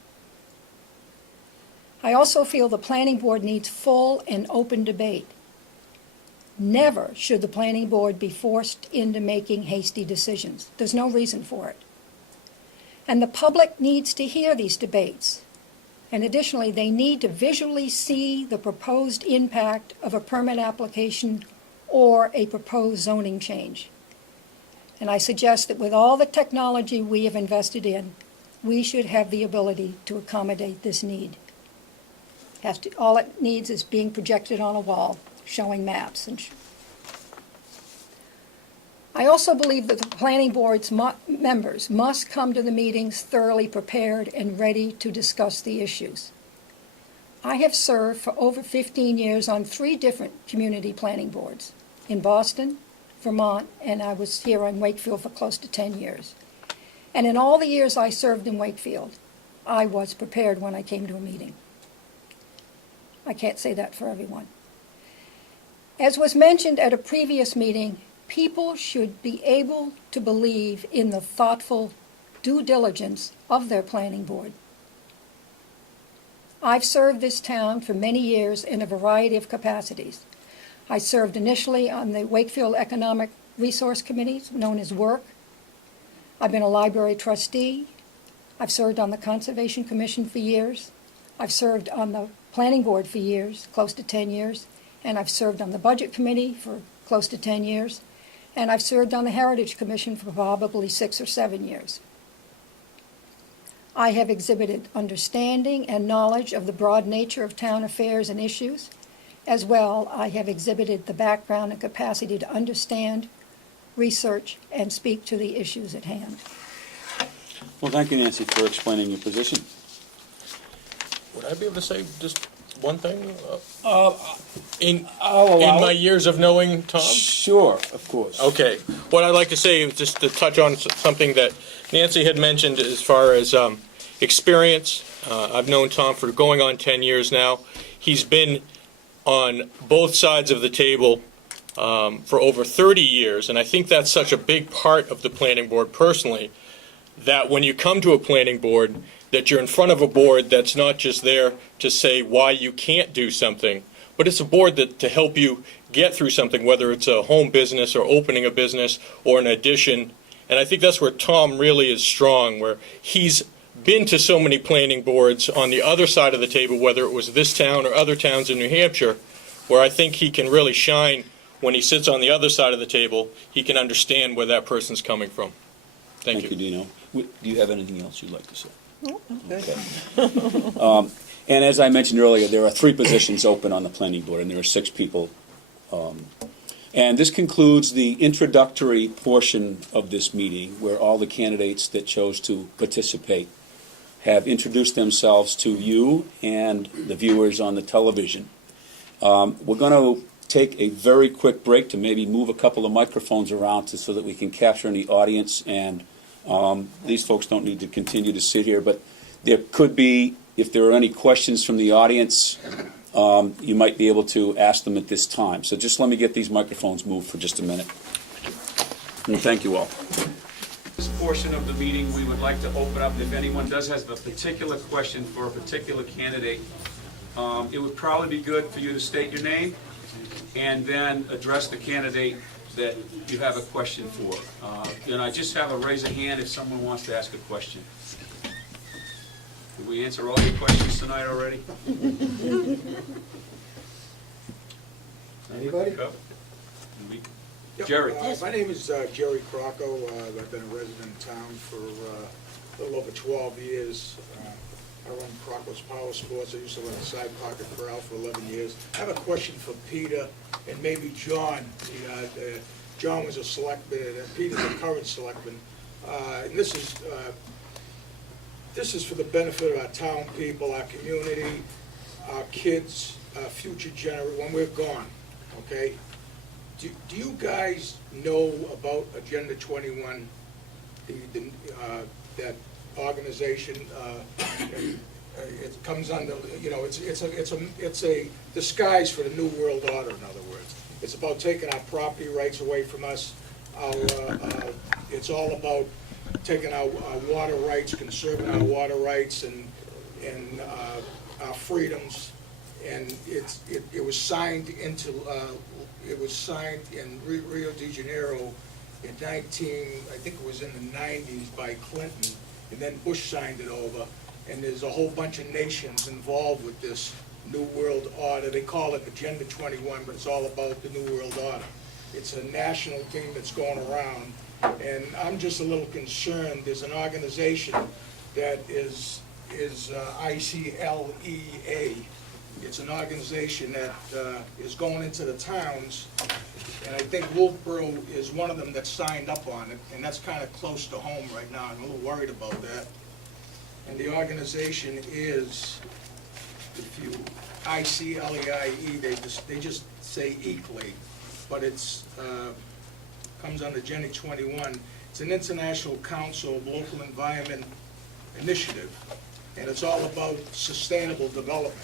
I also feel the planning board needs full and open debate. Never should the planning board be forced into making hasty decisions. There's no reason for it. And the public needs to hear these debates. And additionally, they need to visually see the proposed impact of a permit application or a proposed zoning change. And I suggest that with all the technology we have invested in, we should have the ability to accommodate this need. All it needs is being projected on a wall, showing maps. I also believe that the planning board's members must come to the meetings thoroughly prepared and ready to discuss the issues. I have served for over 15 years on 3 different community planning boards in Boston, Vermont, and I was here in Wakefield for close to 10 years. And in all the years I served in Wakefield, I was prepared when I came to a meeting. I can't say that for everyone. As was mentioned at a previous meeting, people should be able to believe in the thoughtful due diligence of their planning board. I've served this town for many years in a variety of capacities. I served initially on the Wakefield Economic Resource Committee, known as WORK. I've been a library trustee. I've served on the Conservation Commission for years. I've served on the Planning Board for years, close to 10 years. And I've served on the Budget Committee for close to 10 years. And I've served on the Heritage Commission for probably 6 or 7 years. I have exhibited understanding and knowledge of the broad nature of town affairs and issues. As well, I have exhibited the background and capacity to understand, research, and speak to the issues at hand. Well, thank you, Nancy, for explaining your position. Would I be able to say just one thing? In allow my it. years of knowing Tom? Sure, of course. Okay. What I'd like to say is just to touch on something that Nancy had mentioned as far as experience. I've known Tom for going on 10 years now. He's been on both sides of the table for over 30 years, and I think that's such a big part of the planning board personally, that when you come to a planning board, that you're in front of a board that's not just there to say why you can't do something, but it's a board that to help you get through something, whether it's a home business or opening a business or an addition. And I think that's where Tom really is strong, where he's been to so many planning boards on the other side of the table, whether it was this town or other towns in New Hampshire, where I think he can really shine when he sits on the other side of the table. He can understand where that person's coming from. Thank you. Dino. Do you have anything else you'd like to say? No, good. Okay. And as I mentioned earlier, there are 3 positions open on the planning board, and there are 6 people. And this concludes the introductory portion of this meeting, where all the candidates that chose to participate have introduced themselves to you and the viewers on the television. We're going to take a very quick break to maybe move a couple of microphones around so that we can capture any audience, and these folks don't need to continue to sit here, but there could be, if there are any questions from the audience, you might be able to ask them at this time. So just let me get these microphones moved for just a minute. And thank you all. This portion of the meeting we would like to open up. If anyone does have a particular question for a particular candidate, it would probably be good for you to state your name and then address the candidate that you have a question for. I just have a raise a hand if someone wants to ask a question. Did we answer all your questions tonight already? Anybody? Jerry. My name is Jerry Crocco. I've been a resident in town for a little over 12 years. I run Crocco's Power Sports. I used to run the Side Pocket Corral for 11 years. I have a question for Peter and maybe John. John was a selectman, and Peter's a current selectman. And this is for the benefit of our town people, our community, our kids, our future generation, when we're gone, okay? Do you guys know about Agenda 21, that organization? It comes under, it's a disguise for the New World Order, in other words. It's about taking our property rights away from us. It's all about taking our water rights, conserving our water rights and our freedoms. And it was signed into it was signed in Rio de Janeiro in I think it was in the 90s by Clinton, and then Bush signed it over. And there's a whole bunch of nations involved with this New World Order. They call it Agenda 21, but it's all about the New World Order. It's a national thing that's going around, and I'm just a little concerned. There's an organization that is ICLEA. It's an organization that is going into the towns, and I think Wolfboro is one of them that signed up on it, and that's kind of close to home right now. I'm a little worried about that. And the organization is, ICLEIE, they just say ECLE, but it's comes under Jenny 21. It's an international council of local environment initiative, and it's all about sustainable development,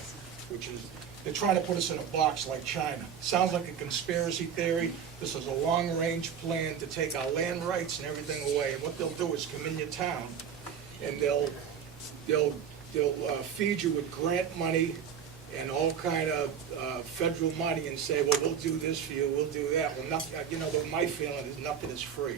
which is, they're trying to put us in a box like China. Sounds like a conspiracy theory. This is a long-range plan to take our land rights and everything away, and what they'll do is come in your town, and they'll feed you with grant money and all kind of federal money and say, well, we'll do this for you, we'll do that. Well, nothing, you know, my feeling is nothing is free,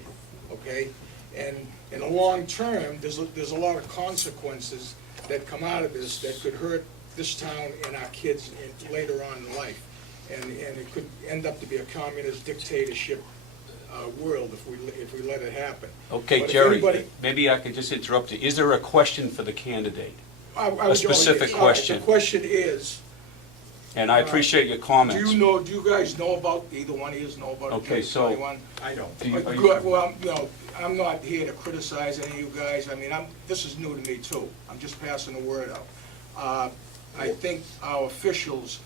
okay? And in the long term, there's a lot of consequences that come out of this that could hurt this town and our kids later on in life. And it could end up to be a communist dictatorship world if we let it happen. Okay, But if Jerry, anybody- maybe I could just interrupt you. Is there a question for the candidate? A specific question. The question is, And I appreciate your comments. do you guys know about, either one of you know about Okay, Agenda so- 21? I don't. Do you- are you- Good, well, you know, I'm not here to criticize any of you guys. I mean, this is new to me too. I'm just passing the word out. I think our officials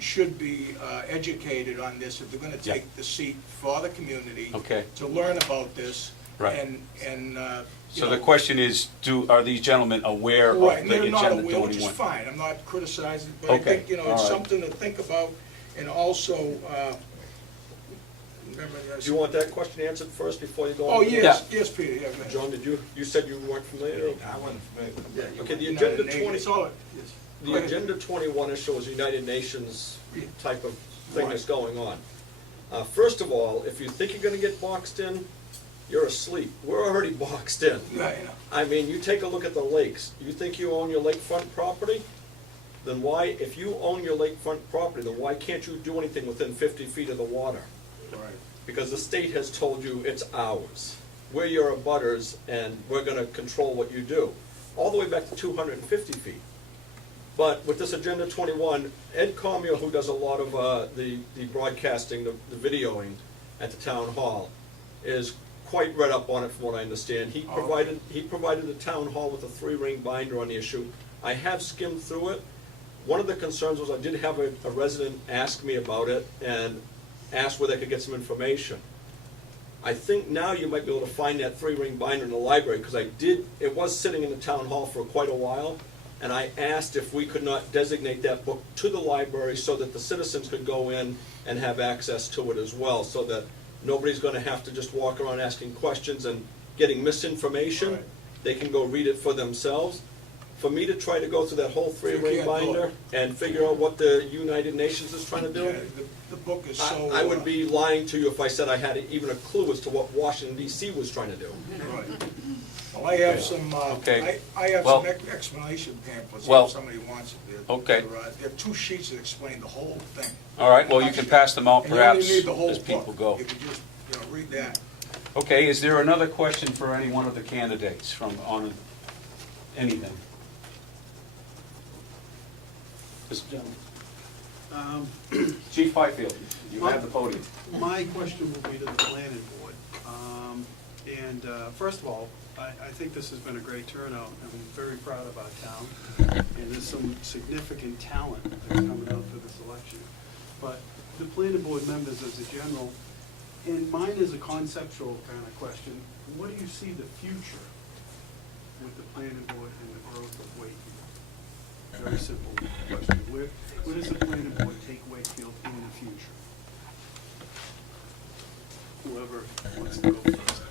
should be educated on this if they're gonna take the seat for the community. Okay. To learn about this. Right. And So the question is, are these gentlemen aware of the right, and they're not Agenda aware, which is 21? fine. I'm not criticizing, but I Okay, think, you know, all it's right. something to think about. And also, remember, Do you want that question answered first before you go oh, on? yes, Peter, yeah, go ahead. John, you said you weren't familiar? I wasn't familiar with it. Okay, the United Agenda Nations, 20, it's all- yes. Go the ahead. Agenda 21 shows United Nations type of thing that's going on. First of all, if you think you're gonna get boxed in, you're asleep. We're already boxed in. Yeah, you know. I mean, you take a look at the lakes. You think you own your lakefront property? Then why, if you own your lakefront property, then why can't you do anything within 50 feet of the water? Right. Because the state has told you it's ours. We're your abutters, and we're gonna control what you do. All the way back to 250 feet. But with this Agenda 21, Ed Cormier, who does a lot of the broadcasting, the videoing at the town hall, is quite read up on it from what I understand. He provided the town hall with a 3-ring binder on the issue. I have skimmed through it. One of the concerns was I did have a resident ask me about it and asked where they could get some information. I think now you might be able to find that 3-ring binder in the library, because it was sitting in the town hall for quite a while, and I asked if we could not designate that book to the library so that the citizens could go in and have access to it as well, so that nobody's gonna have to just walk around asking questions and getting misinformation. Right. They can go read it for themselves. For me to try to go through that whole 3-ring can't do binder it. and figure out what the United Nations is trying to do, Yeah, the book is so. I would be lying to you if I said I had even a clue as to what Washington DC was trying to do. Right. Well, I have some, Okay. I have Well- some explanation pamphlets Well- if somebody wants it. Okay. There are 2 sheets that explain the whole thing. All right, well, you can pass them out And you only perhaps need the whole as people book. go. You can just, read that. Okay, is there another question for any one of the candidates on anything? This gentleman. Chief Byfield, you have the podium. My question will be to the planning board. First of all, I think this has been a great turnout. I'm very proud of our town, and there's some significant talent that's coming out for this election. But the planning board members as a general, and mine is a conceptual kind of question, what do you see the future with the planning board and the growth of Wakefield? Very simple question. Where does the planning board take Wakefield in the future? Whoever wants to go first.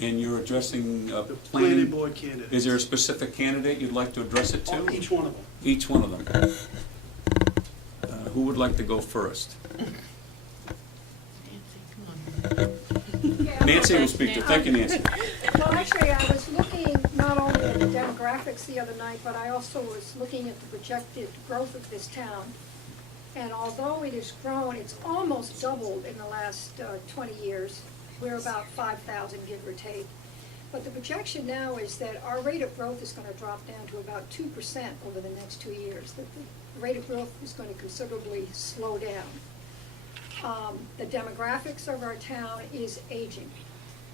And you're addressing The planning board candidate. Is there a specific candidate you'd like to address it to? Oh, each one of them. Each one of them. Who would like to go first? Nancy will speak to. Thank you, Nancy. Well, actually, I was looking not only at the demographics the other night, but I also was looking at the projected growth of this town. And although it has grown, it's almost doubled in the last 20 years. We're about 5,000, give or take. But the projection now is that our rate of growth is gonna drop down to about 2% over the next 2 years, that the rate of growth is gonna considerably slow down. The demographics of our town is aging.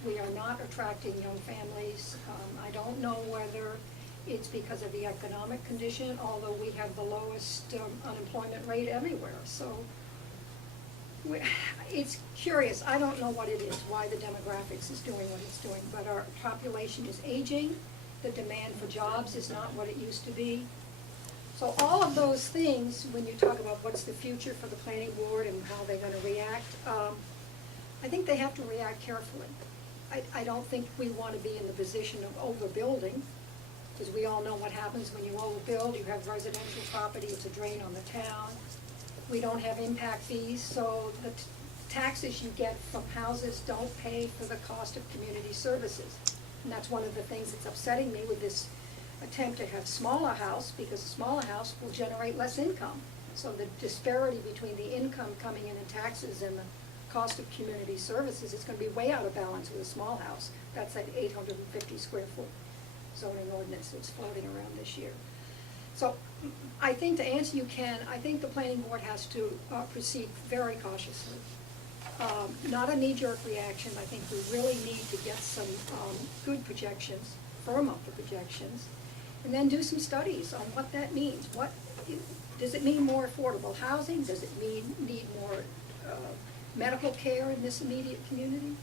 We are not attracting young families. I don't know whether it's because of the economic condition, although we have the lowest unemployment rate everywhere. So it's curious. I don't know what it is, why the demographics is doing what it's doing, but our population is aging. The demand for jobs is not what it used to be. So all of those things, when you talk about what's the future for the planning board and how they're gonna react, I think they have to react carefully. I don't think we wanna be in the position of overbuilding, because we all know what happens when you overbuild. You have residential property, it's a drain on the town. We don't have impact fees, so the taxes you get from houses don't pay for the cost of community services. And that's one of the things that's upsetting me with this attempt to have smaller house, because a smaller house will generate less income. So the disparity between the income coming in taxes and the cost of community services is gonna be way out of balance with a small house. That's that 850 square foot zoning ordinance that's floating around this year. So I think to answer you, Ken, I think the planning board has to proceed very cautiously. Not a knee-jerk reaction. I think we really need to get some good projections, firm up the projections, and then do some studies on what that means. Does it mean more affordable housing? Does it need more medical care in this immediate community?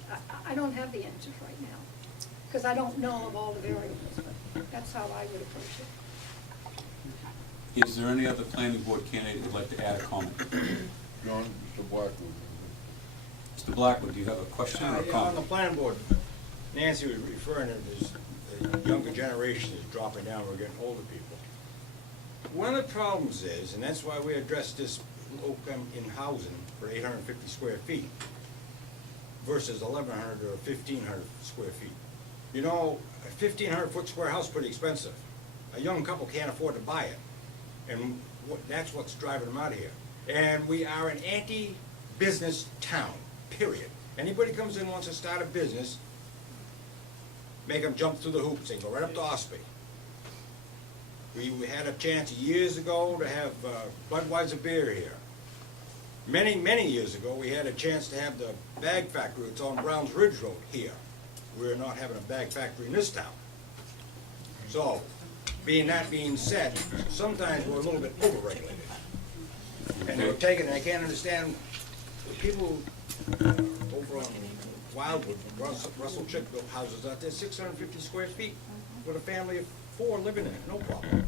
I don't have the answers right now, because I don't know of all the variables, but that's how I would approach it. Is there any other planning board candidate who'd like to add a comment? John, Mr. Blackwood. Mr. Blackwood, do you have a question or a On the comment? planning board, Nancy was referring to this, the younger generation is dropping down, we're getting older people. One of the problems is, and that's why we addressed this low-income in housing for 850 square feet versus 1,100 or 1,500 square feet. You know, a 1,500-foot square house is pretty expensive. A young couple can't afford to buy it, and that's what's driving them out of here. And we are an anti-business town, period. Anybody comes in and wants to start a business, make them jump through the hoops and go right up to Ospey. We had a chance years ago to have Budweiser beer here. Many, many years ago, we had a chance to have the bag factory that's on Browns Ridge Road here. We're not having a bag factory in this town. So, that being said, sometimes we're a little bit overregulated. And they're taking, I can't understand, the people over on Wildwood, Russell Chick built houses out there, 650 square feet, with a family of 4 living in it, no problem.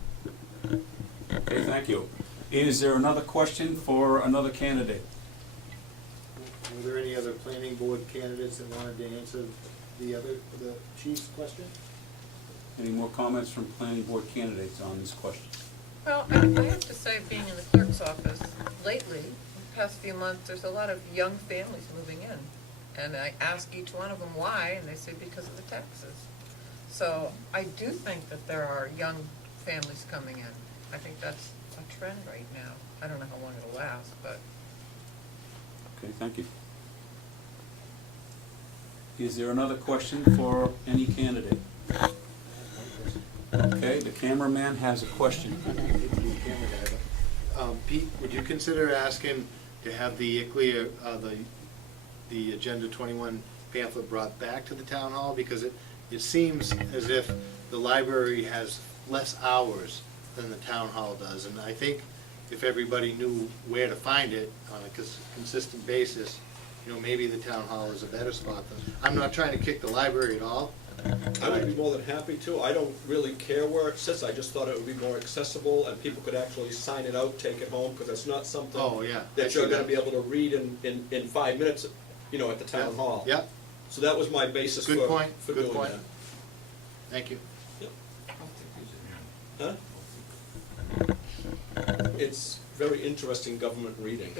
Okay, thank you. Is there another question for another candidate? Were there any other planning board candidates that wanted to answer the chief's question? Any more comments from planning board candidates on this question? Well, I have to say, being in the clerk's office lately, the past few months, there's a lot of young families moving in. And I ask each one of them why, and they say because of the taxes. So I do think that there are young families coming in. I think that's a trend right now. I don't know how long it'll last, but. Okay, thank you. Is there another question for any candidate? Okay, the cameraman has a question. Pete, would you consider asking to have the ICLEI, the Agenda 21 pamphlet brought back to the town hall? Because it seems as if the library has less hours than the town hall does. And I think if everybody knew where to find it on a consistent basis, maybe the town hall is a better spot. I'm not trying to kick the library at all. I would be more than happy to. I don't really care where it sits. I just thought it would be more accessible and people could actually sign it out, take it home, because it's not something that you're going to be able to read in 5 minutes, at the town hall. Yeah. So that was my basis for doing that. Thank you. Huh? It's very interesting government reading.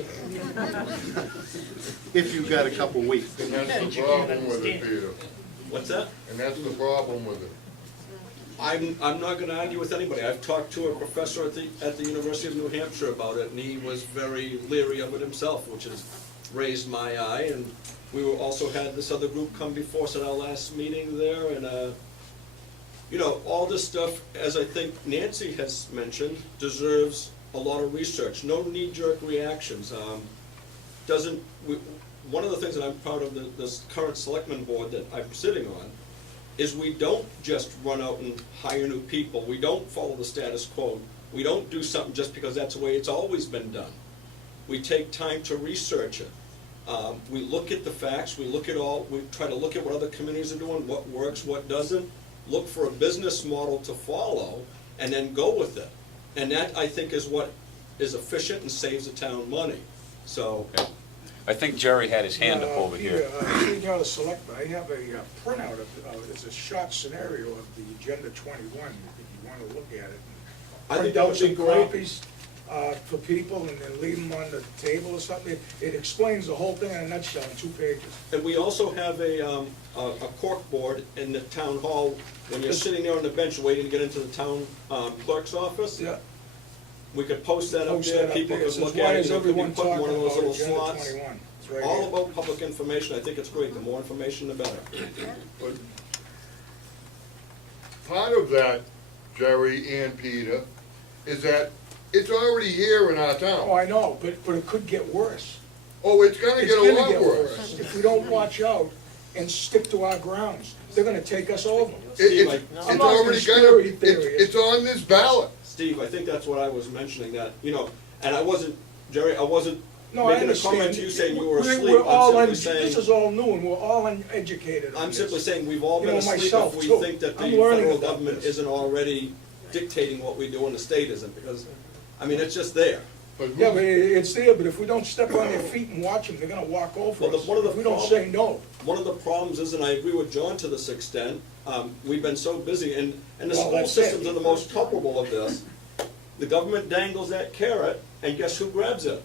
If you've got a couple weeks. And that's the problem with it, Peter. What's that? And that's the problem with it. I'm not going to argue with anybody. I've talked to a professor at the University of New Hampshire about it, and he was very leery of it himself, which has raised my eye. And We were also had this other group come before us at our last meeting there, and, you know, all this stuff, as I think Nancy has mentioned, deserves a lot of research. No knee-jerk reactions. One of the things that I'm proud of this current selectman board that I'm sitting on is we don't just run out and hire new people. We don't follow the status quo. We don't do something just because that's the way it's always been done. We take time to research it. We look at the facts, we try to look at what other communities are doing, what works, what doesn't, look for a business model to follow, and then go with it. And that, I think, is what is efficient and saves the town money. So. Okay. I think Jerry had his hand up over here. Speaking of the selectmen, I have a printout of, it's a short scenario of the Agenda 21, if you want to look at it. I think Print that out would be some great. copies for people and then leave them on the table or something. It explains the whole thing in a nutshell in 2 pages. And we also have a cork board in the town hall, when you're sitting there on the bench waiting to get into the town clerk's office. Yeah. We could post that up Post there, that up people there. It could says, look why at it, is you know, could be everyone put in one of those talking little about Agenda slots. 21? It's right All here. about public information, I think it's great, the more information the better. But part of that, Jerry and Peter, is that it's already here in our town. Oh, I know, but it could get worse. Oh, it's gonna get a lot worse. If we don't watch out and stick to our grounds, they're gonna take us over. It's already gonna, it's on this ballot. Steve, I think that's what I was mentioning, that, you know, and I wasn't, Jerry, I wasn't No, I making a understand. comment to you saying you were asleep. We're all I'm simply this is all new and we're all uneducated on I'm this. simply saying we've all You been know, asleep myself, if we too. think that the I'm learning federal about government this. isn't already dictating what we do and the state isn't, because, I mean, it's just there. Yeah, but it's there, but if we don't step on their feet and watch them, they're gonna walk over Well, us. one of the If we don't prob- say no. One of the problems is, and I agree with John to this extent, we've been so busy, and the Well, school that's it. systems are the most culpable of this. The government dangles that carrot, and guess who grabs it?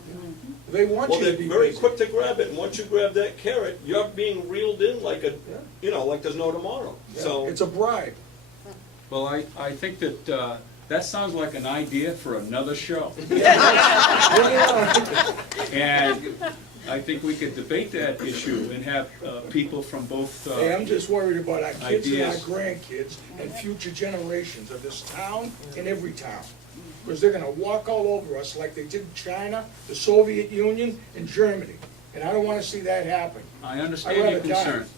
They want Well, you to they're be very busy. quick to grab it, and once you grab that carrot, you're being reeled in like a, you know, like there's no tomorrow. So It's a bribe. Well, I think that, that sounds like an idea for another show. And I think we could debate that issue and have people from both Hey, I'm just worried about our kids and our ideas. grandkids and future generations of this town and every town. Because they're gonna walk all over us like they did in China, the Soviet Union, and Germany. And I don't wanna see that happen. I I'd understand your rather die. concern.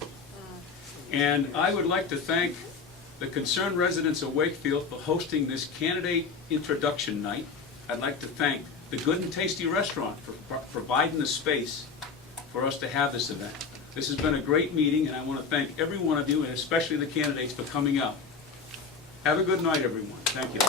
And I would like to thank the Concerned Residents of Wakefield for hosting this candidate introduction night. I'd like to thank the Good and Tasty Restaurant for providing the space for us to have this event. This has been a great meeting, and I want to thank every one of you, and especially the candidates, for coming out. Have a good night, everyone. Thank you.